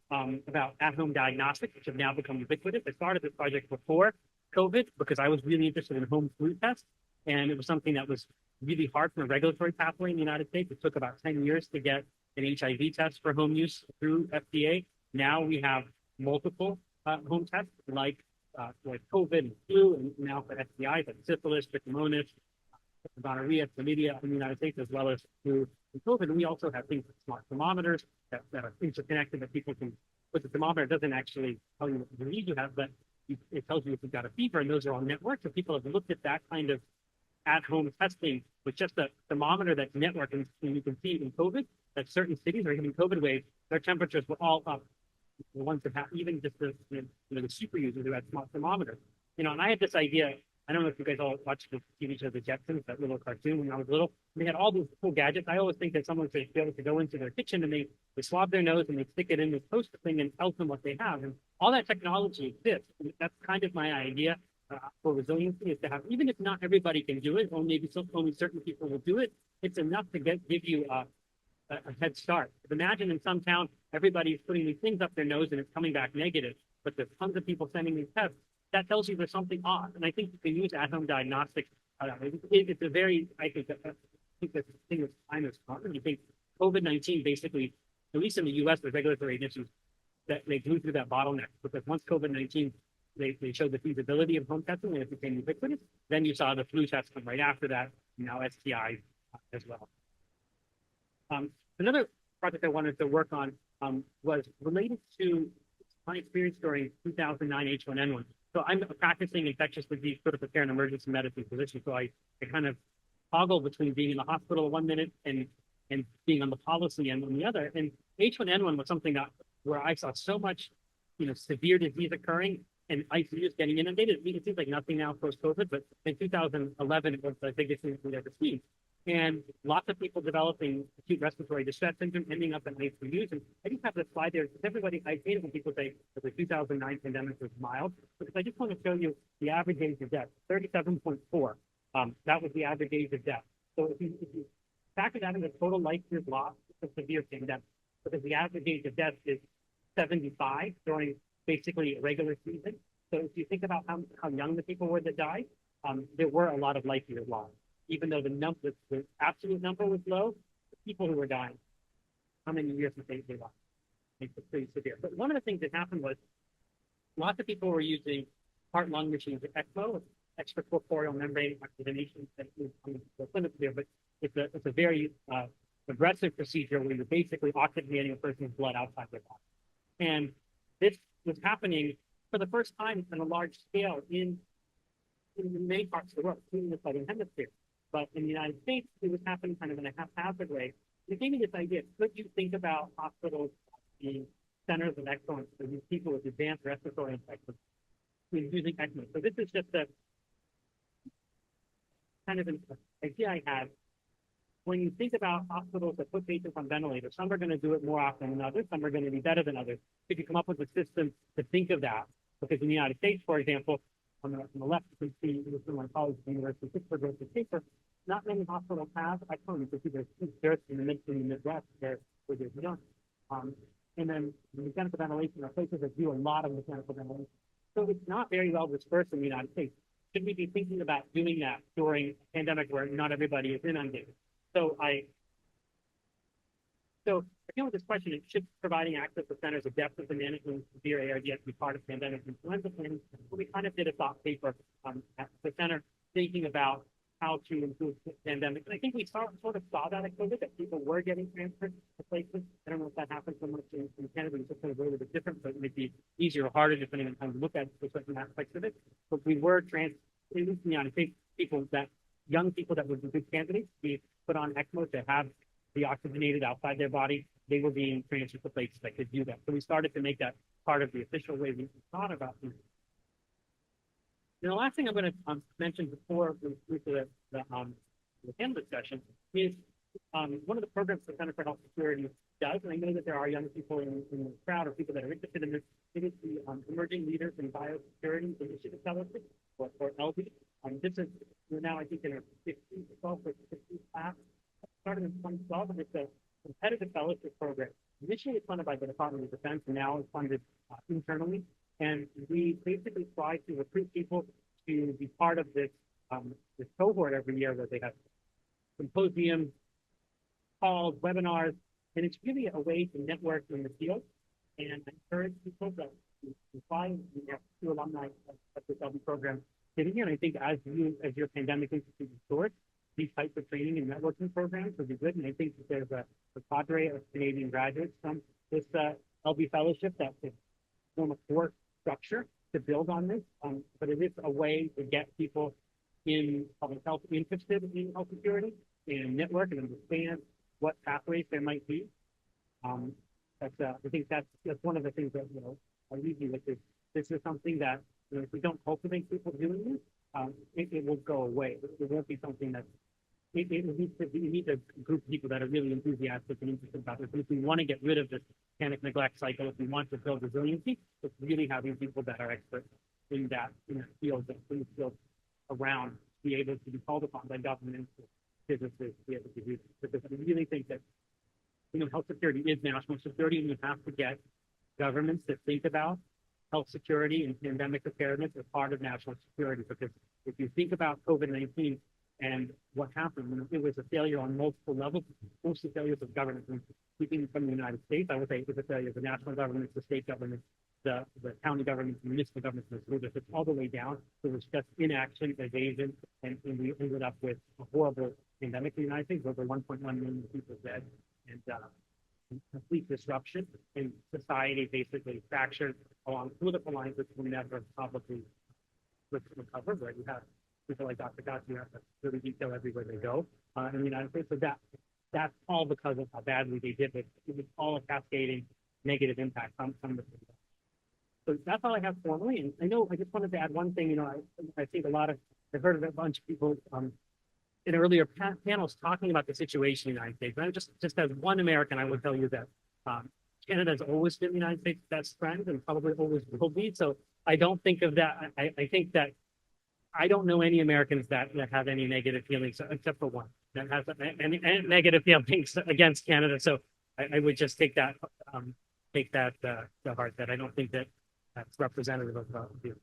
about at-home diagnostics, which have now become ubiquitous. I started this project before COVID because I was really interested in home flu tests. And it was something that was really hard from a regulatory pathway in the United States. It took about 10 years to get an HIV test for home use through FDA. Now we have multiple home tests like COVID and flu, and now for STIs like syphilis, trichomonas, gonorrhea, chlamydia in the United States, as well as through COVID. And we also have things like smart thermometers that are interconnected, that people can, but the thermometer doesn't actually tell you what disease you have, but it tells you if you've got a fever, and those are all networked. So people have looked at that kind of at-home testing with just a thermometer that's networked, and you can see in COVID that certain cities, or even in COVID waves, their temperatures were all up. The ones that have, even just the super users who had smart thermometers. And I had this idea. I don't know if you guys all watched the TV show The Jetsons, that little cartoon when I was little. They had all these cool gadgets. I always think that someone should be able to go into their kitchen and they swab their nose and they stick it in this toaster thing and tell them what they have. And all that technology exists. And that's kind of my idea for resiliency, is to have, even if not everybody can do it, or maybe only certain people will do it, it's enough to give you a head start. Imagine in some town, everybody's putting these things up their nose and it's coming back negative, but there's tons of people sending these tests. That tells you there's something off. And I think you can use at-home diagnostics. It's a very, I think that's the thing that's time is common. You think COVID-19 basically, at least in the US, the regulatory agencies, that they grew through that bottleneck, because once COVID-19, they showed the feasibility of home testing and it became ubiquitous. Then you saw the flu test come right after that, now STIs as well. Another project I wanted to work on was related to my experience during 2009 H1N1. So I'm a practicing infectious disease critical care and emergency medicine physician. So I kind of toggle between being in the hospital 1 minute and being on the policy end on the other. And H1N1 was something where I saw so much, severe disease occurring and ICUs getting inundated. It seems like nothing now post-COVID, but in 2011, it was the biggest thing we've ever seen. And lots of people developing acute respiratory distress syndrome, ending up in ICUs. And I just have this slide there because I hate it when people say that the 2009 pandemic was mild, because I just want to show you the average age of death, 37.4. That was the average age of death. So if you factor that in the total life years lost, it's a severe pandemic, because the average age of death is 75 during basically a regular season. So if you think about how young the people were that died, there were a lot of life years lost. Even though the absolute number was low, the people who were dying how many years they lost. Makes it pretty severe. But one of the things that happened was lots of people were using heart lung machines, ECMO, extracorporeal membrane oxygenation. That is the clinical there, but it's a very aggressive procedure where you're basically oxygenating a person's blood outside their body. And this was happening for the first time on a large scale in many parts of the world, including the Southern Hemisphere. But in the United States, it was happening kind of in a haphazard way. It gave me this idea, could you think about hospitals being centers of excellence for these people with advanced respiratory infections using ECMO? So this is just a kind of an idea I had. When you think about hospitals that put patients on ventilators, some are going to do it more often than others, some are going to be better than others. If you come up with a system to think of that, because in the United States, for example, on the left, you can see this is my colleagues at the University of Pittsburgh wrote this paper. Not many hospitals have ECMO. You can see there's in the Midwest where there's none. And then mechanical ventilation are places that do a lot of mechanical ventilation. So it's not very well dispersed in the United States. Should we be thinking about doing that during a pandemic where not everybody is inundated? So I came with this question: should providing access to centers of depth and management severe ARDS be part of pandemic influenza planning? Well, we kind of did a thought paper at the center thinking about how to improve the pandemic. And I think we sort of saw that at COVID, that people were getting transferred to places. I don't know if that happens so much in Canada. It's just kind of a little bit different, but it might be easier or harder depending on how you look at certain aspects of it. But we were at least in the United States, young people that would be good candidates, we put on ECMO to have the oxygenated outside their body. They were being transferred to places that could do that. So we started to make that part of the official way we thought about things. And the last thing I'm going to mention before we move to the panel discussion is one of the programs the Center for Health Security does, and I know that there are young people in the crowd or people that are interested in this. It is the Emerging Leaders in Biosecurity Initiative Fellowship, or LB. This is, we're now, I think, in our 15th, 12th, or 15th class. It started in 2012, and it's a competitive fellowship program. Initially, it's funded by the Department of Defense, and now it's funded internally. And we basically try to recruit people to be part of this cohort every year where they have symposiums, calls, webinars, and it's really a way to network in the field and encourage people that apply. We have 2 alumni of this LB program sitting here, and I think as your pandemic institute restores, these types of training and networking programs would be good. And I think that there's a cadre of Canadian graduates from this LB fellowship that could form a core structure to build on this. But it is a way to get people in public health interested in health security and network and understand what pathways there might be. I think that's one of the things that I leave you with is this is something that if we don't cultivate people doing this, it will go away. It won't be something that you need a group of people that are really enthusiastic and interested about this. And if we want to get rid of this panic neglect cycle, if we want to build resiliency, it's really having people that are experts in that field around to be able to be called upon by governments, businesses to be able to do this. Because I really think that health security is national security, and you have to get governments to think about health security and pandemic preparedness as part of national security. Because if you think about COVID-19 and what happened, it was a failure on multiple levels, mostly failures of government. And speaking from the United States, I would say it was a failure of the national governments, the state governments, the county governments, the municipal governments, and the school districts, all the way down. So it was just inaction, evasion, and we ended up with a horrible pandemic in the United States, over 1.1 million people dead, and complete disruption in society, basically fractured along political lines, which will never probably recover. Where you have people like Dr. Gotch, you have to really detail everywhere they go in the United States. So that's all because of how badly they did it. It was all a cascading negative impact on some of the things. So that's all I have formally. And I know I just wanted to add one thing. I think I've heard of a bunch of people in earlier panels talking about the situation in the United States. And just as one American, I would tell you that Canada has always been the United States' best friend and probably always will be. So I don't think of that. I think that I don't know any Americans that have any negative feelings, except for one that has any negative feelings against Canada. So I would just take that to heart, that I don't think that that's representative of the view.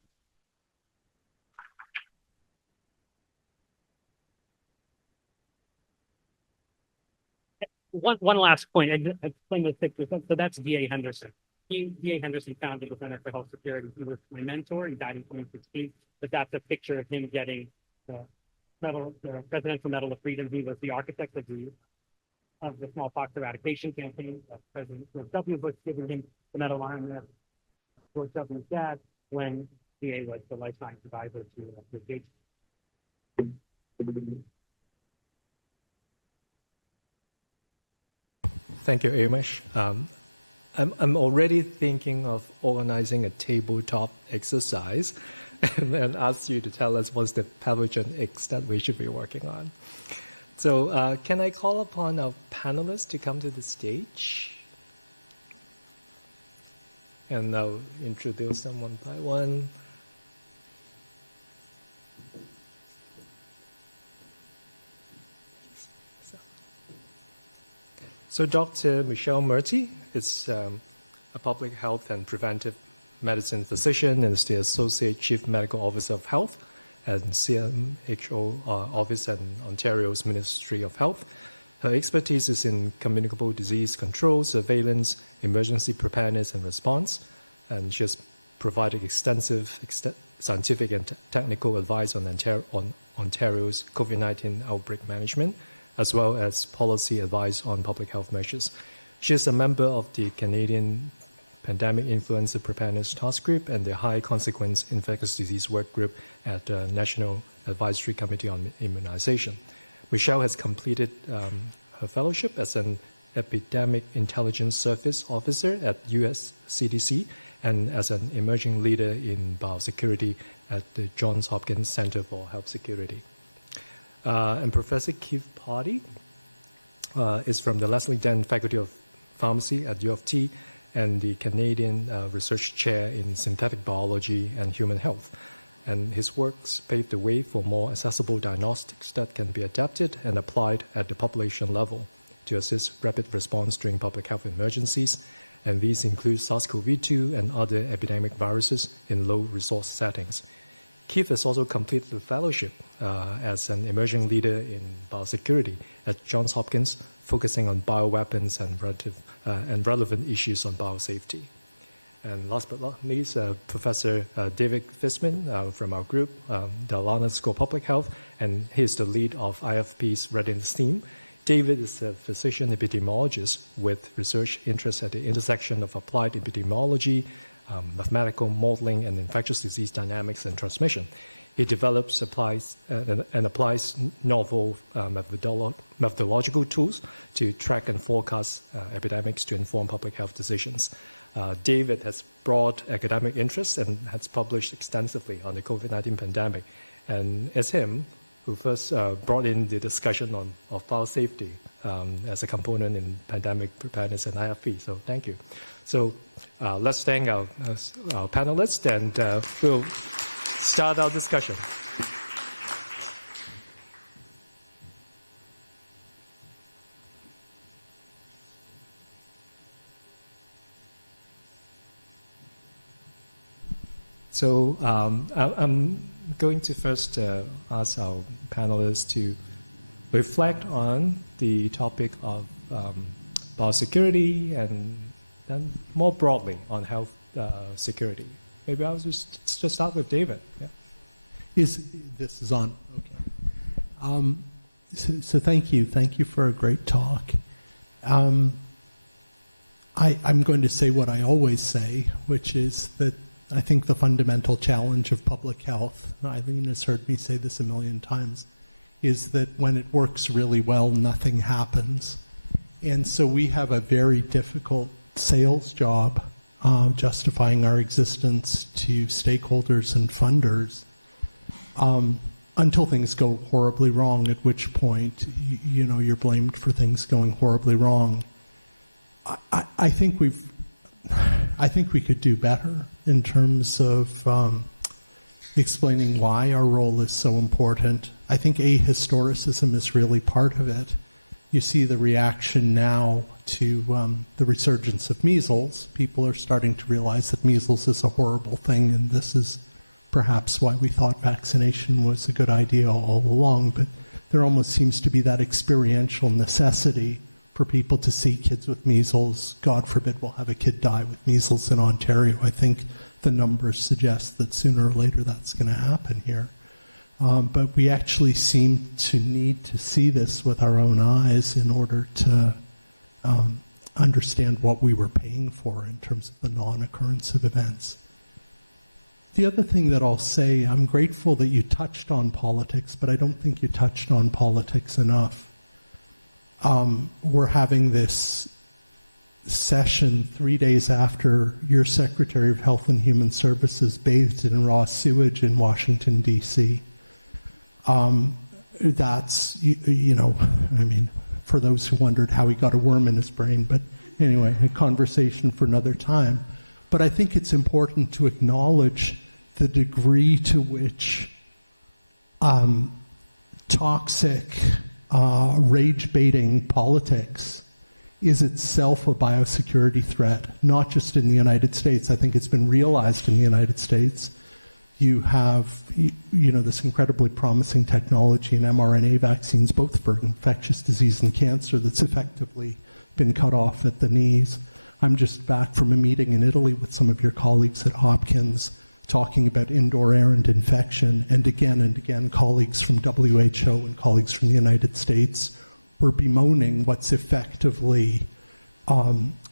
one last point. I explained the picture. So that's D.A. Henderson. D.A. Henderson founded the Center for Health Security. He was my mentor. He died in 2016. But that's a picture of him getting the the Presidential Medal of Freedom. He was the architect of the smallpox eradication campaign. President George W. Bush giving him the Medal of Honor. George W.'s dad when DA was the lifetime advisor to Gates. Thank you, Amesh. I'm already thinking of organizing a tabletop exercise and ask you to tell us what's the pathogen X that we should be working on. So can I call upon our panelists to come to the stage? And I'll introduce them one by one. So Dr. Michelle Murty is a public health and preventive medicine physician and is the Associate Chief Medical Officer of Health at CMHO Office at Ontario's Ministry of Health. Her expertise is in communicable disease control, surveillance, emergency preparedness and response, and she has provided extensive scientific and technical advice on Ontario's COVID-19 outbreak management, as well as policy advice on public health measures. She is a member of the Canadian Pandemic Influenza Preparedness Task Group and the High Consequence Infectious Disease Work Group at the National Advisory Committee on Immunization. Michelle has completed her fellowship as an Epidemic Intelligence Service Officer at US CDC and as an emerging leader in biosecurity at the Johns Hopkins Center for Health Security. And Professor Keith Pardee is from the Leslie Dent Faculty of Pharmacy at U of T and the Canadian Research Chair in Synthetic Biology and Human Health. And his works paved the way for more accessible diagnostics that can be adapted and applied at the population level to assist rapid response during public health emergencies. And these include SARS-CoV-2 and other epidemic viruses in low-resource settings. Keith has also completed a fellowship as an emerging leader in biosecurity at Johns Hopkins, focusing on bioweapons and relevant issues on biosafety. And last but not least, Professor David Fisman from our group, the Alana School of Public Health, and he is the lead of IfP's readiness team. David is a physician epidemiologist with research interests at the intersection of applied epidemiology, mathematical modeling, and infectious disease dynamics and transmission. He develops, applies novel methodological tools to track and forecast epidemics to inform public health decisions. David has broad academic interests and has published extensively on the COVID-19 pandemic. And it's him who first brought in the discussion of biosafety as a component in pandemic preparedness and IfP. So thank you. So let's thank our panelists and we'll start our discussion. So I'm going to first ask our panelists to reflect on the topic of biosecurity and then more broadly on health security. Maybe I'll just start with David. Yeah. This is on? Okay. So thank you. Thank you for a great talk. I'm going to say what I always say, which is that I think the fundamental challenge of public health, Eileen has heard me say this a million times, is that when it works really well, nothing happens. And so we have a very difficult sales job justifying our existence to stakeholders and funders until things go horribly wrong, at which point you're blamed for things going horribly wrong. I think we could do better in terms of explaining why our role is so important. I think ahistoricism is really part of it. You see the reaction now to the resurgence of measles. People are starting to realize that measles is a horrible thing, and this is perhaps why we thought vaccination was a good idea all along, but there almost seems to be that experiential necessity for people to see kids with measles. God forbid we'll have a kid die with measles in Ontario. I think the numbers suggest that sooner or later that's going to happen here. But we actually seem to need to see this with our own eyes in order to understand what we were paying for in terms of the non-occurrence of events. The other thing that I'll say, I'm grateful that you touched on politics, but I don't think you touched on politics enough. We're having this session 3 days after your Secretary of Health and Human Services bathed in raw sewage in Washington, D.C. That's, you know, I mean, for those who wondered how he got a worm in his brain, but anyway, a conversation for another time. But I think it's important to acknowledge the degree to which toxic, rage-baiting politics is itself a biosecurity threat, not just in the United States. I think it's been realized in the United States. You have, you know, this incredibly promising technology in mRNA vaccines, both for infectious disease and cancer, that's effectively been cut off at the knees. I'm just back from a meeting in Italy with some of your colleagues at Hopkins talking about indoor air and infection, and again, colleagues from WHO and colleagues from the United States were bemoaning what's effectively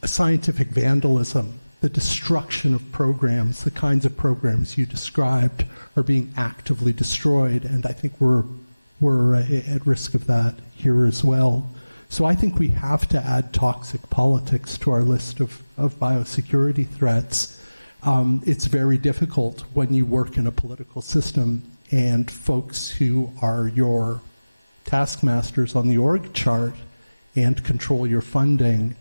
scientific vandalism. The destruction of programs, the kinds of programs you described, are being actively destroyed, and I think we're at risk of that here as well. So I think we have to add toxic politics to our list of biosecurity threats. It's very difficult when you work in a political system and folks who are your taskmasters on the org chart and control your funding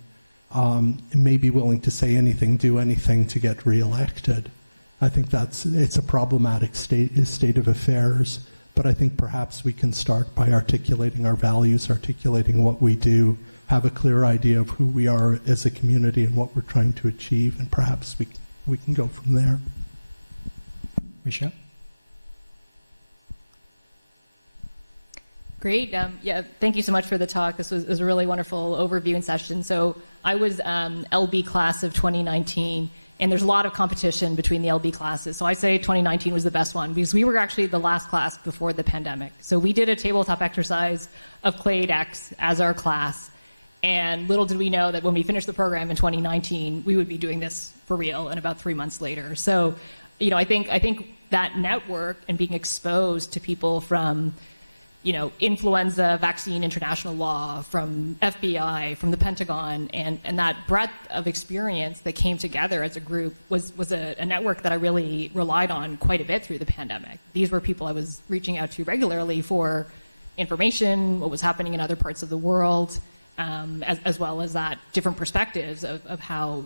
may be willing to say anything, do anything to get reelected. I think it's a problematic state of affairs, but I think perhaps we can start by articulating our values, articulating what we do, have a clear idea of who we are as a community and what we're trying to achieve, and perhaps we can go from there. Michelle? Great. Yeah, thank you so much for the talk. This was a really wonderful overview and session. So I was LB class of 2019, and there's a lot of competition between the LB classes. So I'd say 2019 was the best one because we were actually the last class before the pandemic. So we did a tabletop exercise of Clade X as our class, and little did we know that when we finished the program in 2019, we would be doing this for real and about 3 months later. So, you know, I think that network and being exposed to people from, you know, influenza vaccine international law, from FBI, from the Pentagon, and that breadth of experience that came together as a group was a network that I really relied on quite a bit through the pandemic. These were people I was reaching out to regularly for information, what was happening in other parts of the world, as well as that different perspectives of how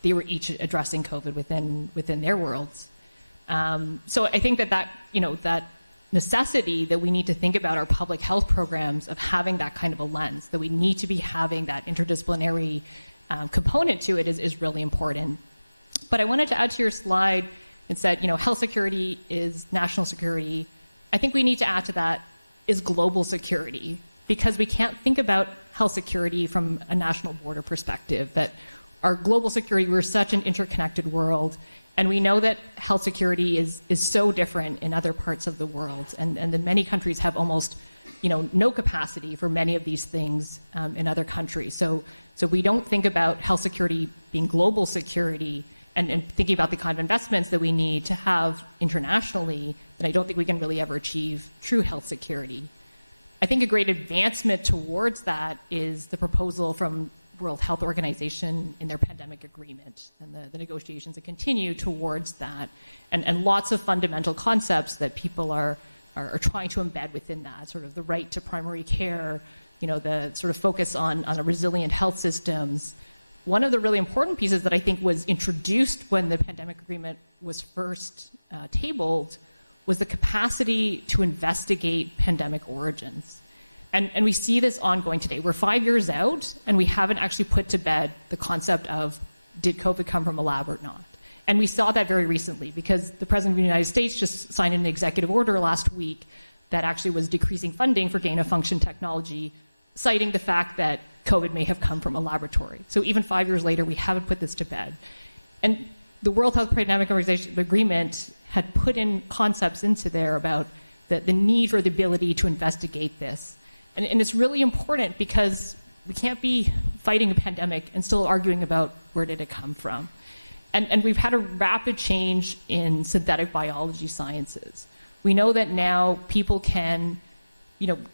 they were each addressing COVID within their worlds. So I think that you know, that necessity that we need to think about our public health programs of having that kind of a lens, that we need to be having that interdisciplinary component to it is really important. But I wanted to add to your slide, it said, you know, health security is national security. I think we need to add to that is global security, because we can't think about health security from a national border perspective, that our global security, we're such an interconnected world. And we know that health security is so different in other parts of the world, and that many countries have almost, you know, no capacity for many of these things in other countries. So we don't think about health security being global security and thinking about the kind of investments that we need to have internationally, then I don't think we can really ever achieve true health security. I think a great advancement towards that is the proposal from World Health Organization in their pandemic agreement and the negotiations that continue towards that, and lots of fundamental concepts that people are trying to embed within that, sort of the right to primary care, you know, the sort of focus on a resilient health systems. One of the really important pieces that I think was introduced when the pandemic agreement was first tabled was the capacity to investigate pandemic origins. And we see this ongoing today. We're 5 years out, and we haven't actually put to bed the concept of, did COVID come from a lab or not? And we saw that very recently, because the President of the United States just signed an executive order last week that actually was decreasing funding for gain-of-function technology citing the fact that COVID may have come from a laboratory. So even 5 years later, we haven't put this to bed. And the World Health Pandemic Organization Agreement had put in concepts into there about the need for the ability to investigate this. And it's really important because we can't be fighting a pandemic and still arguing about where did it come from. And we've had a rapid change in synthetic biology sciences. We know that now people can,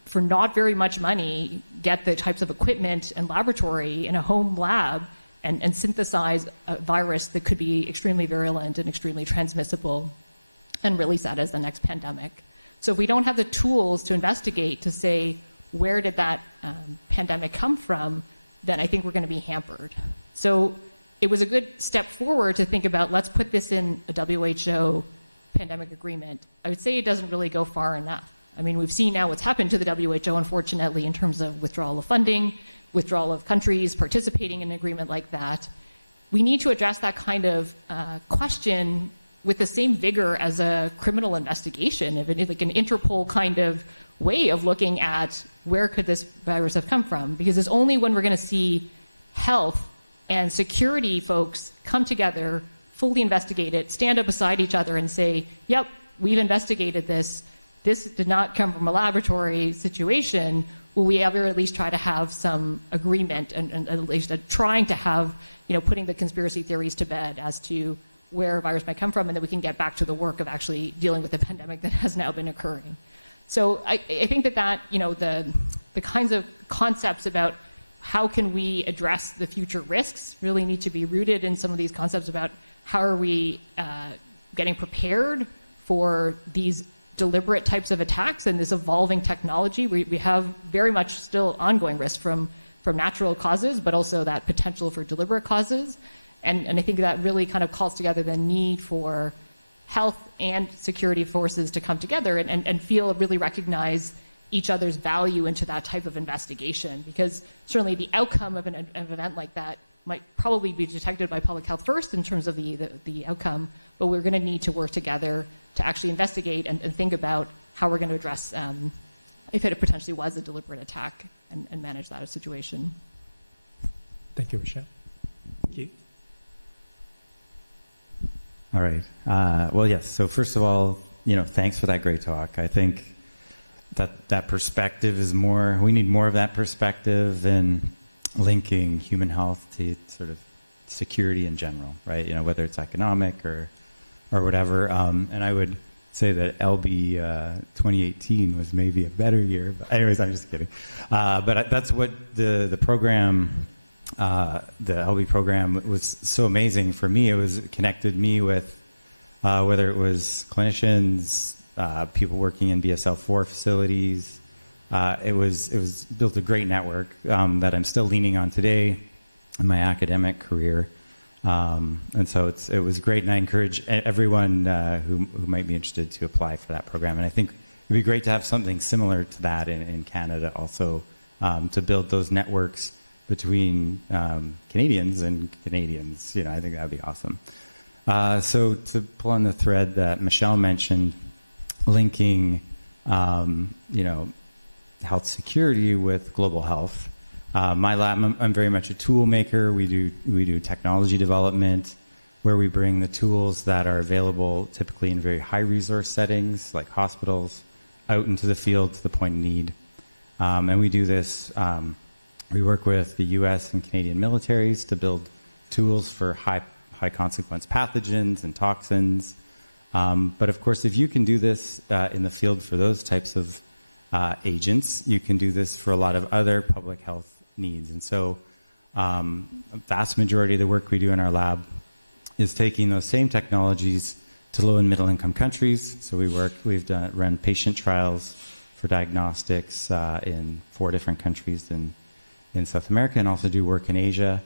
for not very much money, get the types of equipment and laboratory in a home lab and synthesize a virus that could be extremely virulent and extremely transmissible and release that as the next pandemic. So if we don't have the tools to investigate, to say, where did that pandemic come from, then I think we're going to be hampered. So it was a good step forward to think about, let's put this in a WHO pandemic agreement. I would say it doesn't really go far enough. I mean, we've seen now what's happened to the WHO, unfortunately, in terms of withdrawal of funding, withdrawal of countries participating in an agreement like that. We need to address that kind of question with the same vigor as a criminal investigation, like an Interpol kind of way of looking at where could this virus have come from, because it's only when we're going to see health and security folks come together, fully investigate it, stand up beside each other and say, yep, we've investigated this. This did not come from a laboratory situation. Will we ever at least try to have some agreement and at least trying to have, putting the conspiracy theories to bed as to where a virus might come from, and then we can get back to the work of actually dealing with the pandemic that has now been occurring. So I think that the kinds of concepts about how can we address the future risks really need to be rooted in some of these concepts about how are we getting prepared for these deliberate types of attacks and this evolving technology. We have very much still ongoing risks from natural causes, but also that potential for deliberate causes. And I think that really kind of calls together the need for health and security forces to come together and really recognize each other's value into that type of investigation, because certainly the outcome of an event like that might probably be detected by public health first in terms of the outcome, but we're going to need to work together to actually investigate and think about how we're going to address if it potentially was a deliberate attack and manage that situation. Thank you, Rochelle. Thank you. All right. Well, yes. So first of all, thanks for that great talk. I think that perspective is we need more of that perspective and linking human health to sort of security in general, right? Whether it's economic or whatever. And I would say that LB 2018 was maybe a better year. But anyways, I'm just kidding. But that's what the program, the LB program was so amazing for me. It was connected me with whether it was clinicians, people working in BSL-4 facilities. It was built a great network that I'm still leaning on today in my academic career. And so it was great, and I encourage everyone who might be interested to apply for that program. And I think it'd be great to have something similar to that in Canada also, to build those networks between Canadians and Canadians. I think that would be awesome. So to pull on the thread that Michelle mentioned, linking, health security with global health. My lab, I'm very much a tool maker. We do technology development, where we bring the tools that are available typically in very high resource settings, like hospitals, out into the field to the point of need. And we do this, we work with the US and Canadian militaries to build tools for high consequence pathogens and toxins. But of course, if you can do this in the field for those types of agents, you can do this for a lot of other public health needs. And so a vast majority of the work we do in our lab is taking those same technologies to low and middle income countries. So we've run patient trials for diagnostics in 4 different countries in South America, and also do work in Asia.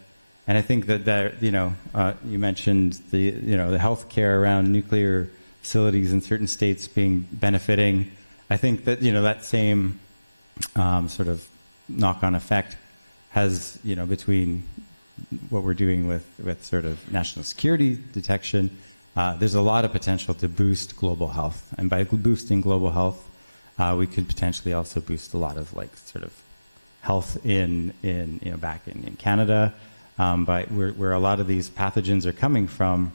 And I think that you mentioned the healthcare around nuclear facilities in certain states benefiting. I think that that same sort of knock-on effect has between what we're doing with sort of national security detection. There's a lot of potential to boost global health, and by boosting global health, we could potentially also boost a lot of sort of health back in Canada, but where a lot of these pathogens are coming from,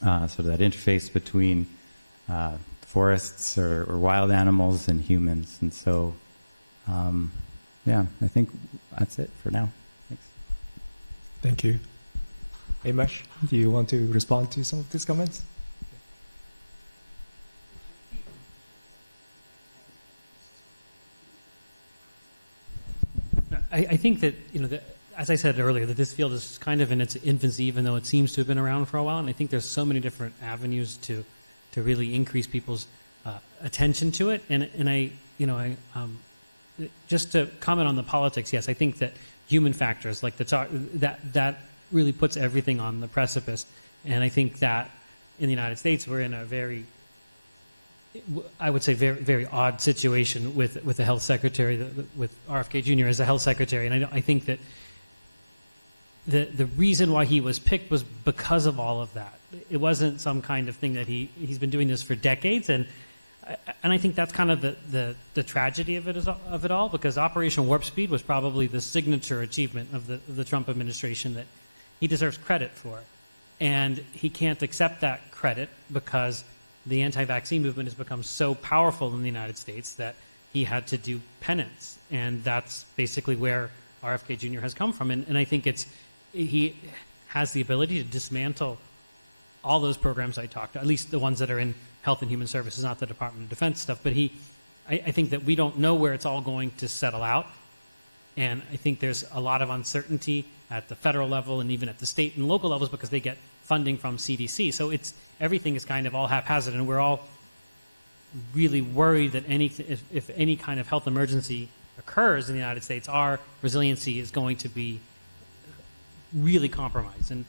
sort of that interface between forests or wild animals and humans. And so, yeah, I think that's it for now. Thanks. Thank you. Amesh, do you want to respond to some of these comments? I think that, as I said earlier, that this field is kind of in its infancy, even though it seems to have been around for a while. And I think there's so many different avenues to really increase people's attention to it. And just to comment on the politics, yes, I think that human factors like that really puts everything on the precipice. And I think that in the United States, we're in a I would say very, very odd situation with the health secretary, with RFK Jr. as a health secretary. And I think that the reason why he was picked was because of all of that. It wasn't some kind of thing that he's been doing this for decades. And I think that's kind of the tragedy of it all, because Operation Warp Speed was probably the signature achievement of the Trump administration that he deserves credit for. And he can't accept that credit because the anti-vaccine movement has become so powerful in the United States that he had to do penance. And that's basically where RFK Jr. has come from. And I think he has the ability to dismantle all those programs I talked about, at least the ones that are in Health and Human Services, not the Department of Defense stuff. But I think that we don't know where it's all going to settle out. And I think there's a lot of uncertainty at the federal level and even at the state and local levels because they get funding from CDC. So everything is kind of all haphazard, and we're all really worried that if any kind of health emergency occurs in the United States, our resiliency is going to be really compromised. And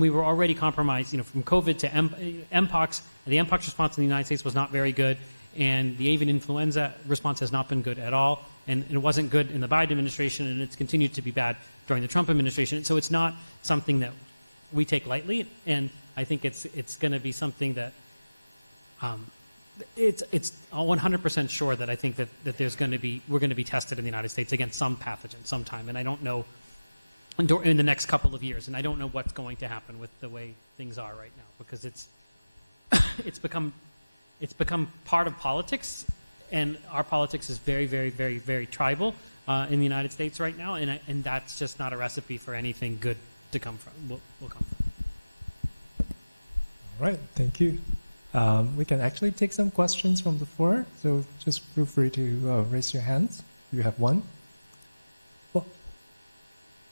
we were already compromised, from COVID to Mpox. The Mpox response in the United States was not very good, and the avian influenza response has not been good at all. And it wasn't good in the Biden administration, and it's continued to be bad during the Trump administration. So it's not something that we take lightly, and I think it's going to be something that it's 100% sure that I think that we're going to be tested in the United States against some pathogen sometime, and I don't know in the next couple of years, and I don't know what's going to happen with the way things are right now, because it's become part of politics, and our politics is very, very, very, very tribal in the United States right now, and that's just not a recipe for anything good to come from. Will come from. All right, thank you. We can actually take some questions from the floor, so just feel free to raise your hands. You have one. Well,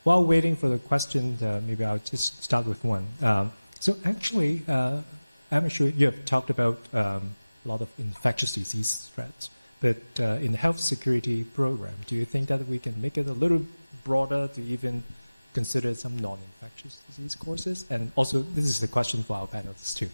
while waiting for the question, maybe I'll just start with one. So actually, I'm sure you have talked about a lot of infectious disease threats, but in the health security program, do you think that we can make it a little broader to even consider some non-infectious disease courses? And also, this is the question for our panelists too.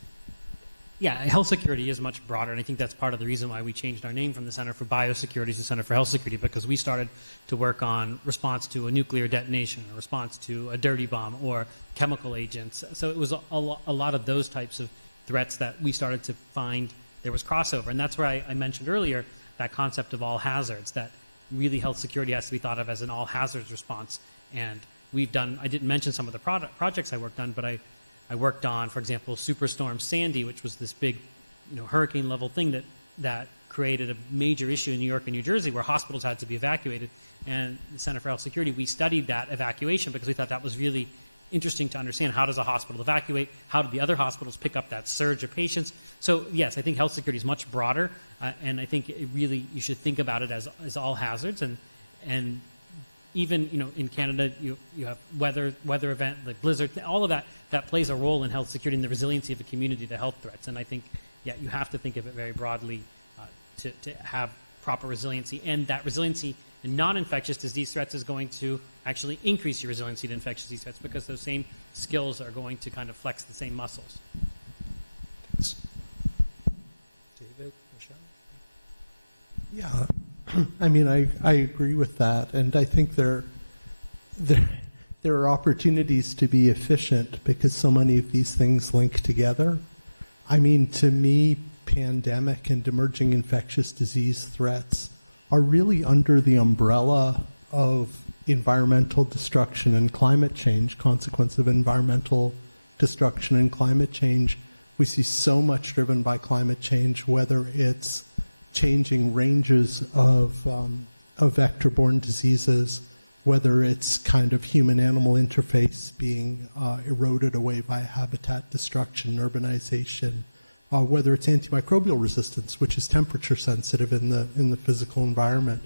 Yeah, health security is much broader, and I think that's part of the reason why we changed our name from the Center for Biosecurity to the Center for Health Security, because we started to work on response to a nuclear detonation, a response to a dirty bomb, or chemical agents. So it was a lot of those types of threats that we started to find there was crossover. And that's where I mentioned earlier that concept of all hazards, that really health security has to be thought of as an all hazards response. And I didn't mention some of the projects I worked on, but I worked on, for example, Superstorm Sandy, which was this big, hurricane level thing that created a major issue in New York and New Jersey where hospitals had to be evacuated. And the Center for Health Security, we studied that evacuation because we thought that was really interesting to understand. How does a hospital evacuate? How do the other hospitals pick up that surge of patients? So yes, I think health security is much broader, and I think you should think about it as all hazards. And even in Canada, you have weather event like blizzard, all of that plays a role in health security and the resiliency of the community to health threats. And I think you have to think of it very broadly to have proper resiliency, and that resiliency in non-infectious disease threats is going to actually increase your resiliency to infectious disease threats because those same skills are going to kind of flex the same muscles. Thanks. David, Michelle? Yeah, I mean, I agree with that, and I think there are opportunities to be efficient because so many of these things link together. I mean, to me, pandemic and emerging infectious disease threats are really under the umbrella of environmental destruction and climate change, consequence of environmental destruction and climate change. We see so much driven by climate change, whether it's changing ranges of vector-borne diseases, whether it's kind of human-animal interface being eroded away by habitat destruction, urbanization, whether it's antimicrobial resistance, which is temperature sensitive in the physical environment.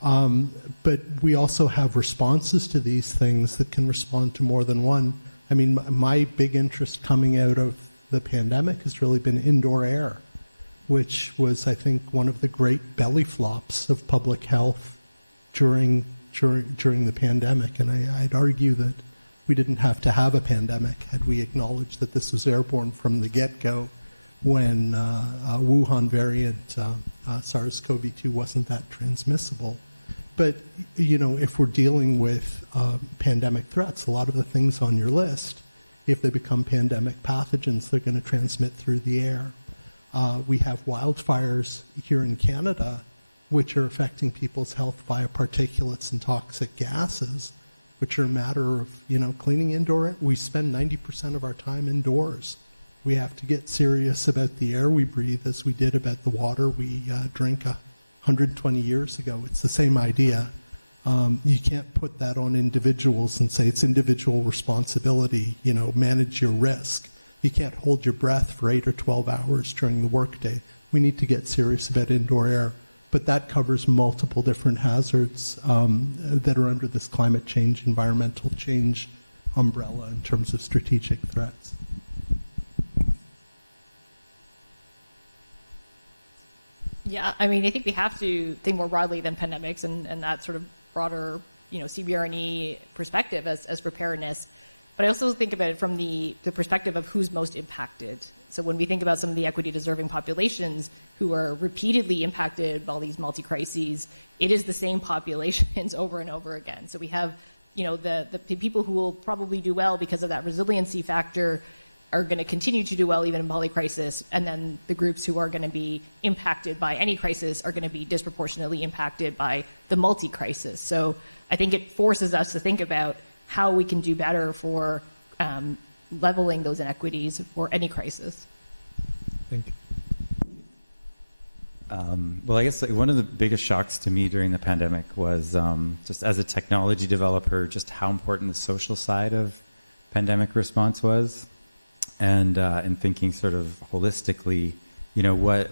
But we also have responses to these things that can respond to more than one. I mean, my big interest coming out of the pandemic has really been indoor air, which was, I think, one of the great belly flops of public health during the pandemic. And I'd argue that we didn't have to have a pandemic had we acknowledged that this was airborne from the get-go, when Wuhan variant SARS-CoV-2 wasn't that transmissible. But, you know, if we're dealing with pandemic threats, a lot of the things on your list, if they become pandemic pathogens, they're going to transmit through the air. We have wildfires here in Canada, which are affecting people's health via particulates and toxic gases, which are a matter of, you know, cleaning indoor air. We spend 90% of our time indoors. We have to get serious about the air we breathe as we did about the water we drink 120 years ago. It's the same idea. You can't put that on individuals and say it's individual responsibility, you know, manage your risk. You can't hold your breath for 8 or 12 hours during the workday. We need to get serious about indoor air. But that covers multiple different hazards that are under this climate change, environmental change umbrella in terms of strategic threats. Yeah, I mean, I think we have to think more broadly than pandemics and that sort of broader, you know, CBRNE perspective as preparedness. But I also think about it from the perspective of who's most impacted. So when we think about some of the equity-deserving populations who are repeatedly impacted by all these multi-crises, it is the same populations over and over again. So we have, you know, the people who will probably do well because of that resiliency factor are going to continue to do well even in polycrisis, and then the groups who are going to be impacted by any crisis are going to be disproportionately impacted by the multi-crisis. So I think it forces us to think about how we can do better for leveling those inequities for any crisis. Thank you. Well, I guess like one of the biggest shocks to me during the pandemic was just as a technology developer, just how important the social side of pandemic response was. And in thinking sort of holistically, you know, why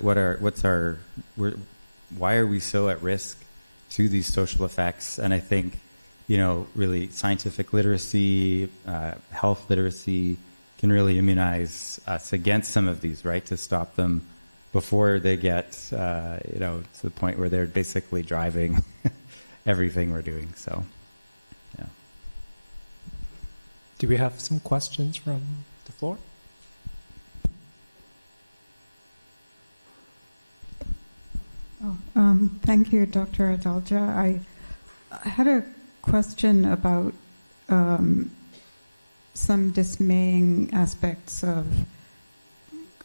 are we so at risk to these social effects? And I think, you know, really scientific literacy, health literacy can really immunize us against some of these, right? To stop them before they get, you know, to the point where they're basically driving everything we're doing. So, yeah. Do we have some questions from the floor? Thank you, Dr. Adalja. I had a question about some dismaying aspects of,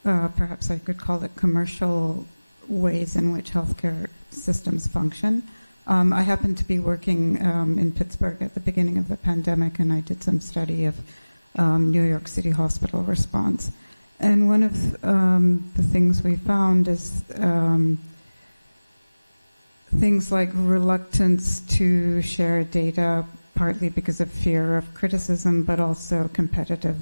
perhaps I could call it commercial ways in which healthcare systems function. I happened to be working in Pittsburgh at the beginning of the pandemic, and I did some study of New York City hospital response. And one of the things we found is things like reluctance to share data, partly because of fear of criticism, but also competitive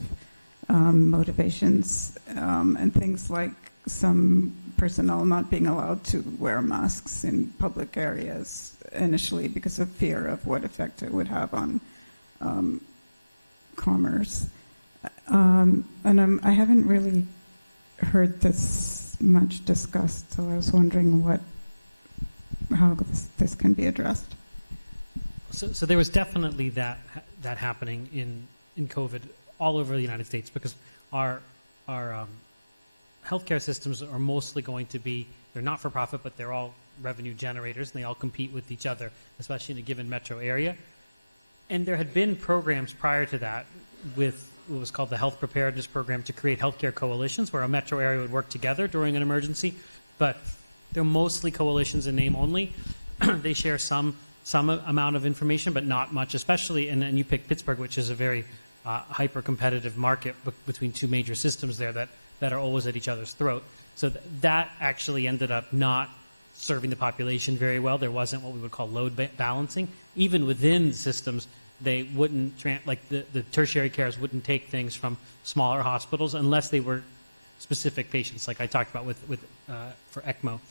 motivations, and things like some personnel not being allowed to wear masks in public areas initially because of fear of what effect it would have on commerce. And I haven't really heard this much discussed, so I was wondering how this can be addressed. So there was definitely that happening in COVID all over the United States, because our healthcare systems are mostly going to be, they're not for profit, but they're all revenue generators, and they all compete with each other, especially in a given metro area. And there had been programs prior to that with what was called the Health Preparedness Program to create healthcare coalitions where a metro area would work together during an emergency, but they're mostly coalitions in name only. They share some some amount of information, but not much, especially, and then you pick Pittsburgh, which is a very hyper-competitive market between two major systems there that are always at each other's throat. So that actually ended up not serving the population very well. There wasn't what we would call load balancing. Even within the systems, they wouldn't, the tertiary cares wouldn't take things from smaller hospitals unless they were specific patients, like I talked about for ECMO.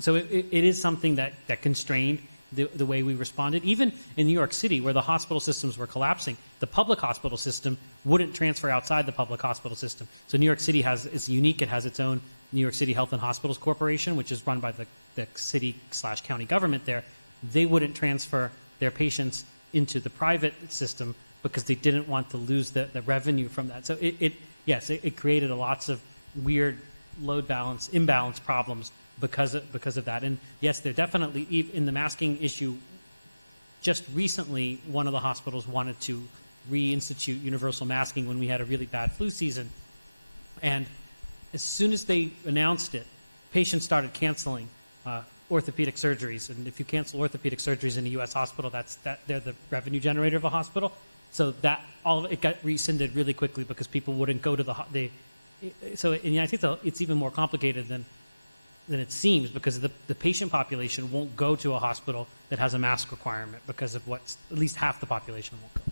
So it is something that constrained the way we responded. Even in New York City, where the hospital systems were collapsing, the public hospital system wouldn't transfer outside the public hospital system. So New York City is unique. It has its own New York City Health and Hospitals Corporation, which is run by the city/county government there. They wouldn't transfer their patients into the private system because they didn't want to lose the revenue from that. So it created lots of weird load imbalance problems because of that. And yes, they're definitely, in the masking issue, just recently, one of the hospitals wanted to reinstitute universal masking when we had a really bad flu season. And as soon as they announced it, patients started canceling orthopedic surgeries. And if you cancel orthopedic surgeries in a U.S. hospital, they're the revenue generator of a hospital. So all of it got rescinded really quickly because people wouldn't go to so in the United States, it's even more complicated than it seems, because the patient population won't go to a hospital that has a mask requirement because of at least half the population won't go.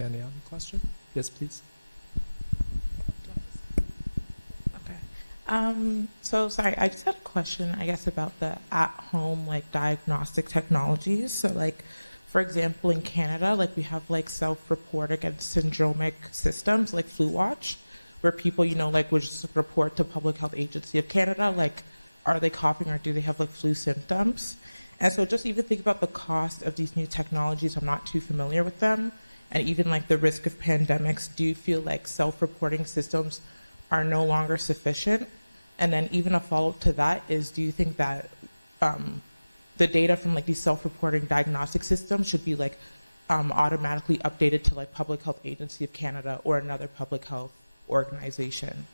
Any other question? Yes, please. Okay. So sorry, I just had a question, I guess, about the at-home diagnostic technologies. So for example, in Canada, we have self-report against syndromic systems like Flu Watch, where people, would just report to Public Health Agency of Canada, are they coughing or do they have flu symptoms? And so just even think about the cost of these new technologies. I'm not too familiar with them. And even the risk of pandemics, do you feel self-reporting systems are no longer sufficient? And then even a follow-up to that is, do you think that the data from these self-reporting diagnostic systems should be automatically updated to Public Health Agency of Canada or another public health organization?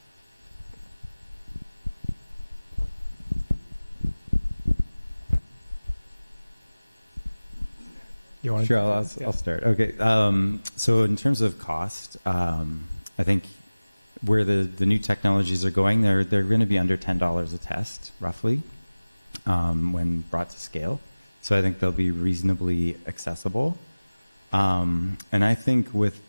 Sure, I'll start. Okay, so in terms of cost, I think where the new technologies are going, they're going to be under $10 a test, roughly, when brought to scale. So I think they'll be reasonably accessible. And I think with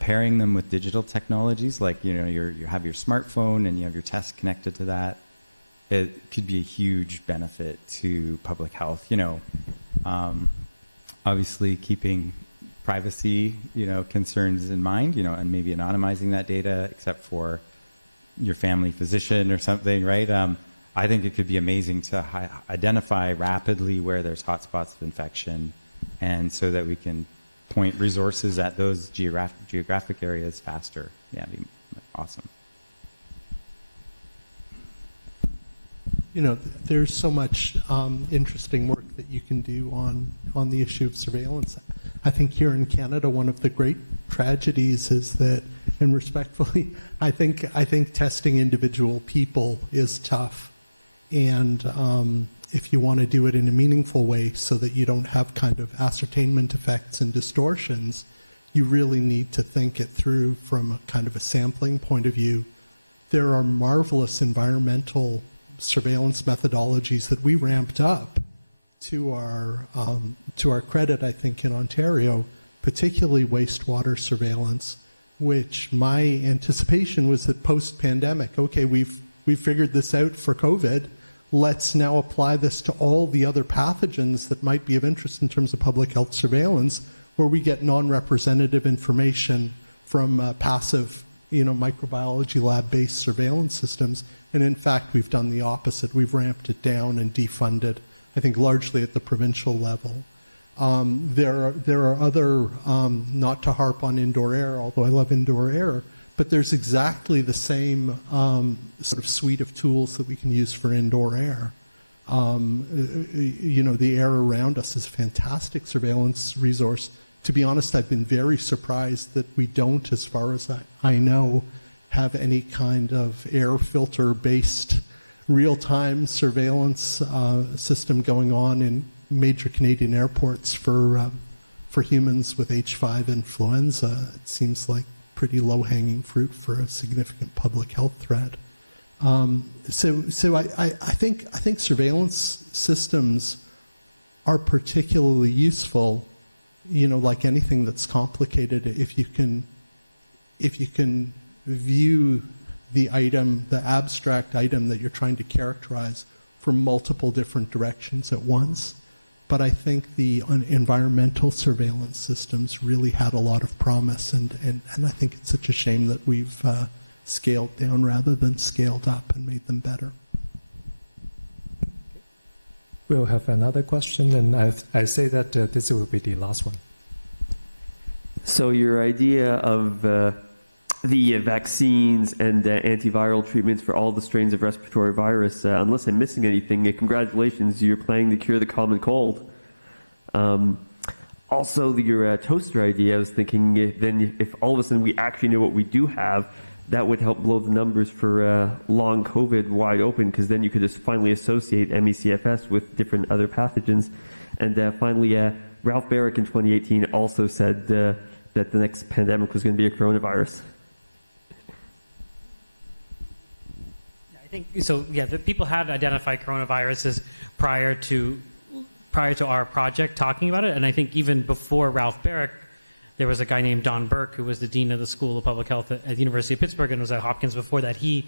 pairing them with digital technologies, you have your smartphone and you have your test connected to that, it could be a huge benefit to public health. Obviously keeping privacy, concerns in mind, and maybe anonymizing that data, except for your family physician or something, right? I think it could be amazing to identify rapidly where there's hotspots of infection, and so that we can point resources at those geographic areas faster. Yeah, it'd be awesome. There's so much interesting work that you can do on the issue of surveillance. I think here in Canada, one of the great tragedies is that, and respectfully, I think testing individual people is tough. And if you want to do it in a meaningful way so that you don't have kind of ascertainment effects and distortions, you really need to think it through from a kind of a sampling point of view. There are marvelous environmental surveillance methodologies that we ramped up to our credit, I think, in Ontario, particularly wastewater surveillance, which my anticipation was that post-pandemic, okay, we've figured this out for COVID, let's now apply this to all the other pathogens that might be of interest in terms of public health surveillance, where we get non-representative information from passive microbiology lab-based surveillance systems. And in fact, we've done the opposite. We've ramped it down and defunded, I think largely at the provincial level. There are other, not to harp on indoor air, although I love indoor air, but there's exactly the same sort of suite of tools that we can use for indoor air. The air around us is a fantastic surveillance resource. To be honest, I've been very surprised that we don't, as far as I know, have any kind of air filter-based real-time surveillance system going on in major Canadian airports for humans with H5 influenza. It seems like pretty low-hanging fruit for a significant public health threat. So I think surveillance systems are particularly useful, like anything that's complicated, if you can view the item, the abstract item that you're trying to characterize from multiple different directions at once. But I think the environmental surveillance systems really had a lot of promise, and I think it's such a shame that we've scaled down rather than scaled up and made them better. We'll have another question, and I say that this will be the last one. So your idea of the vaccines and antiviral treatments for all the strains of respiratory virus, unless I'm missing anything, congratulations, you're planning to cure the common cold. Also, your toaster idea, I was thinking if all of a sudden we actually know what we do have, that would help blow the numbers for long COVID wide open, because then you could just finally associate ME/CFS with different other pathogens. And finally, Ralph Barrick in 2018 also said that the next pandemic was going to be a coronavirus. I think so. Yeah, the people had identified coronaviruses prior to our project talking about it, and I think even before Ralph Barrick, there was a guy named Don Burke who was the dean of the School of Public Health at the University of Pittsburgh and was at Hopkins before that. He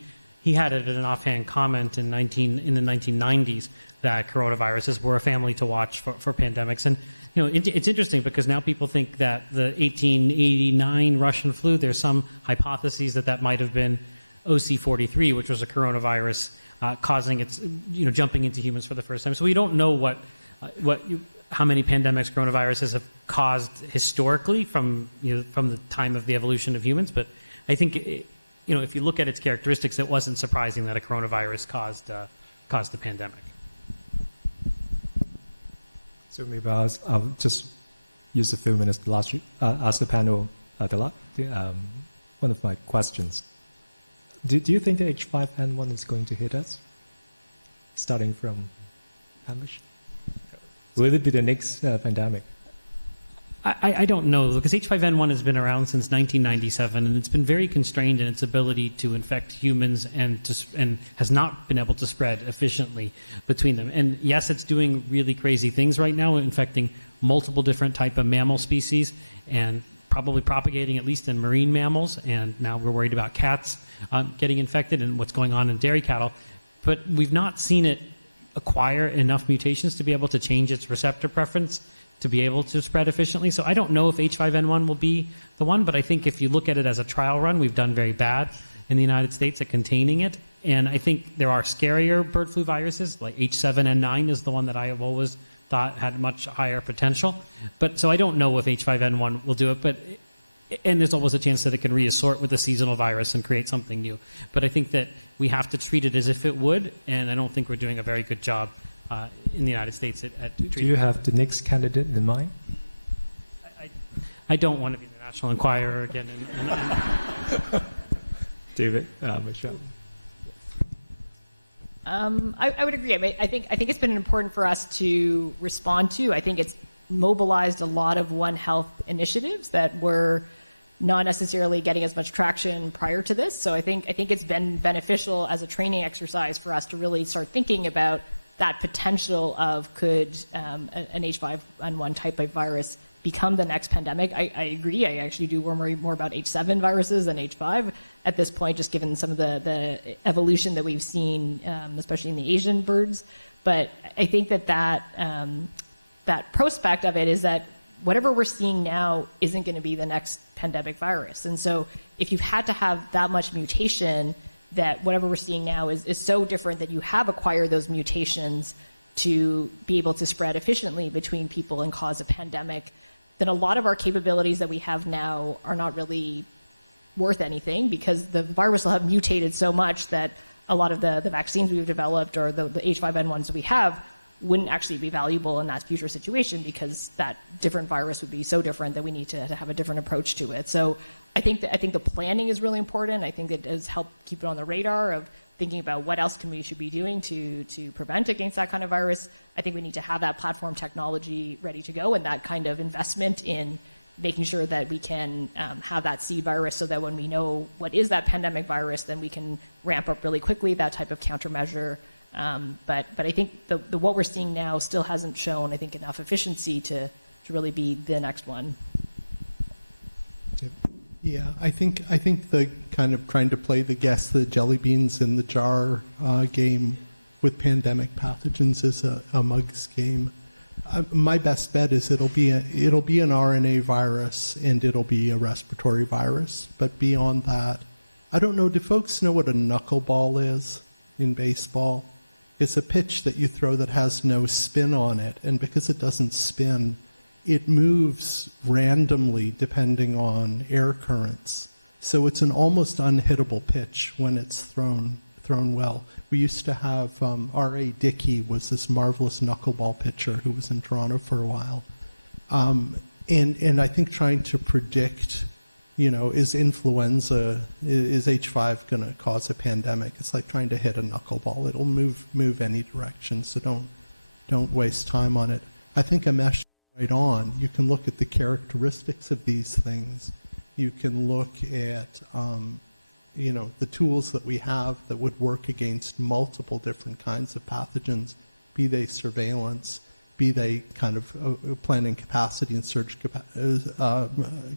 had it in an offhand comment in the 1990s that coronaviruses were a family to watch for pandemics. And it's interesting because now people think that the 1889 Russian flu, there's some hypotheses that might have been OC43, which was a coronavirus causing its jumping into humans for the first time. So we don't know how many pandemics coronaviruses have caused historically from the time of the evolution of humans. But I think if you look at its characteristics, it wasn't surprising that a coronavirus caused the pandemic. So maybe I'll just use a few minutes to ask the panel one of my questions. Do you think the H5N1 is going to hit us? Starting from Amesh? Will it be the next pandemic? I don't know, because H5N1 has been around since 1997, and it's been very constrained in its ability to infect humans and has not been able to spread efficiently between them. And yes, it's doing really crazy things right now, infecting multiple different type of mammal species and probably propagating at least in marine mammals. And now we're worried about cats getting infected and what's going on in dairy cattle. But we've not seen it acquire enough mutations to be able to change its receptor preference to be able to spread efficiently. So I don't know if H5N1 will be the one, but I think if you look at it as a trial run, we've done very bad in the United States at containing it. And I think there are scarier bird flu viruses, like H7N9 is the one that I have always thought had much higher potential. But so I don't know if H5N1 will do it, and there's always a chance that it can reassort with a seasonal virus and create something new. But I think that we have to treat it as if it would, and I don't think we're doing a very good job in the United States at treating it. Do you have the next candidate in mind? I don't want to be the National Enquirer again. David, Michelle. I would agree. I think it's been important for us to respond to. I think it's mobilized a lot of One Health initiatives that were not necessarily getting as much traction prior to this. So I think it's been beneficial as a training exercise for us to really start thinking about that potential of could an H5N1 type of virus become the next pandemic. I agree. I actually do worry more about H7 viruses than H5 at this point, just given some of the evolution that we've seen, especially in the Asian birds. But I think that prospect of it is that whatever we're seeing now isn't going to be the next pandemic virus. And so if you've had to have that much mutation, that whatever we're seeing now is so different that you have acquired those mutations to be able to spread efficiently between people and cause a pandemic, then a lot of our capabilities that we have now are not really worth anything, because the virus will have mutated so much that a lot of the vaccines we've developed or the H5N1s that we have wouldn't actually be valuable in that future situation, because that different virus would be so different that we need to have a different approach to it. So I think the planning is really important. I think it has helped keep it on the radar of thinking about what else should be doing to prevent against that kind of virus, I think we need to have that platform technology ready to go, and that kind of investment in making sure that we can have that seed virus, so that when we know what is that pandemic virus, then we can ramp up really quickly that type of countermeasure. But I think what we're seeing now still hasn't shown, I think, enough efficiency to really be the next one. Yeah, I think the kind of trying to play the guess the jelly beans in the jar game with pandemic pathogens is a mug's game. My best bet is it'll be an RNA virus and it'll be a respiratory virus. But beyond that, I don't know. Do folks know what a knuckleball is in baseball? It's a pitch that you throw that has no spin on it, and because it doesn't spin, it moves randomly depending on air currents. So it's an almost unhittable pitch when it's thrown well. We used to have R.A. Dickey was this marvelous knuckleball pitcher who was in Toronto for a while. And I think trying to predict, is influenza, is H5 going to cause a pandemic? It's like trying to hit a knuckleball. It'll move any direction, so don't waste time on it. I think Amesh right on. You can look at the characteristics of these things. You can look at, the tools that we have that would work against multiple different kinds of pathogens, be they surveillance, be they kind of planning capacity and surge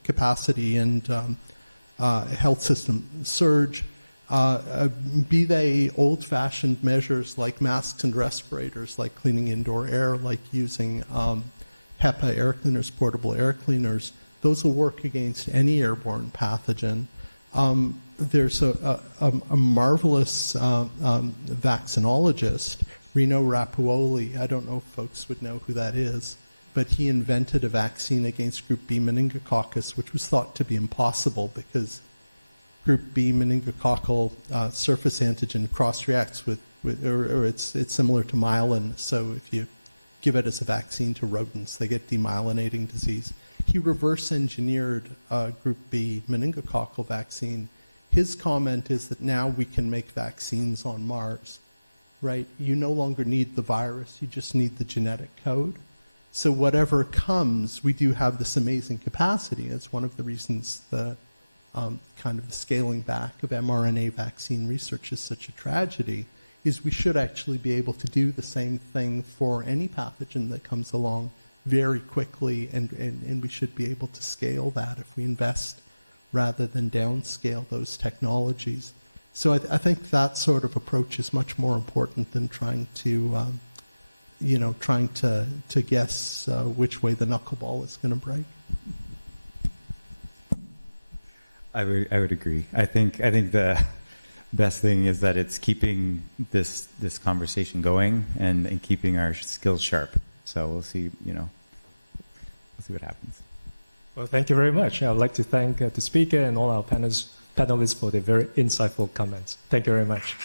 capacity and health system surge, be they old-fashioned measures like masks and respirators, like cleaning indoor air, like using HEPA air cleaners, portable air cleaners. Those will work against any airborne pathogen. There's a marvelous vaccinologist, Rino Rappuoli. I don't know if folks would know who that is, but he invented a vaccine against Group B meningococcus, which was thought to be impossible because Group B meningococcal surface antigen cross-reacts with or it's similar to myelin. So if you give it as a vaccine to rodents, they get demyelinating disease. He reverse engineered Group B meningococcal vaccine. His comment is that now we can make vaccines on Mars, right? You no longer need the virus, you just need the genetic code. So whatever comes, we do have this amazing capacity. It's one of the reasons the kind of the scaling back of mRNA vaccine research is such a tragedy, is we should actually be able to do the same thing for any pathogen that comes along very quickly, and we should be able to scale that if we invest rather than downscale those technologies. So I think that sort of approach is much more important than trying to, guess which way the knuckleball is going to break. I would agree. I think the best thing is that it's keeping this conversation going and keeping our skills sharp. So we'll see, we'll see what happens. Well, thank you very much. I'd like to thank the speaker and all our panelists for their very insightful comments. Thank you very much.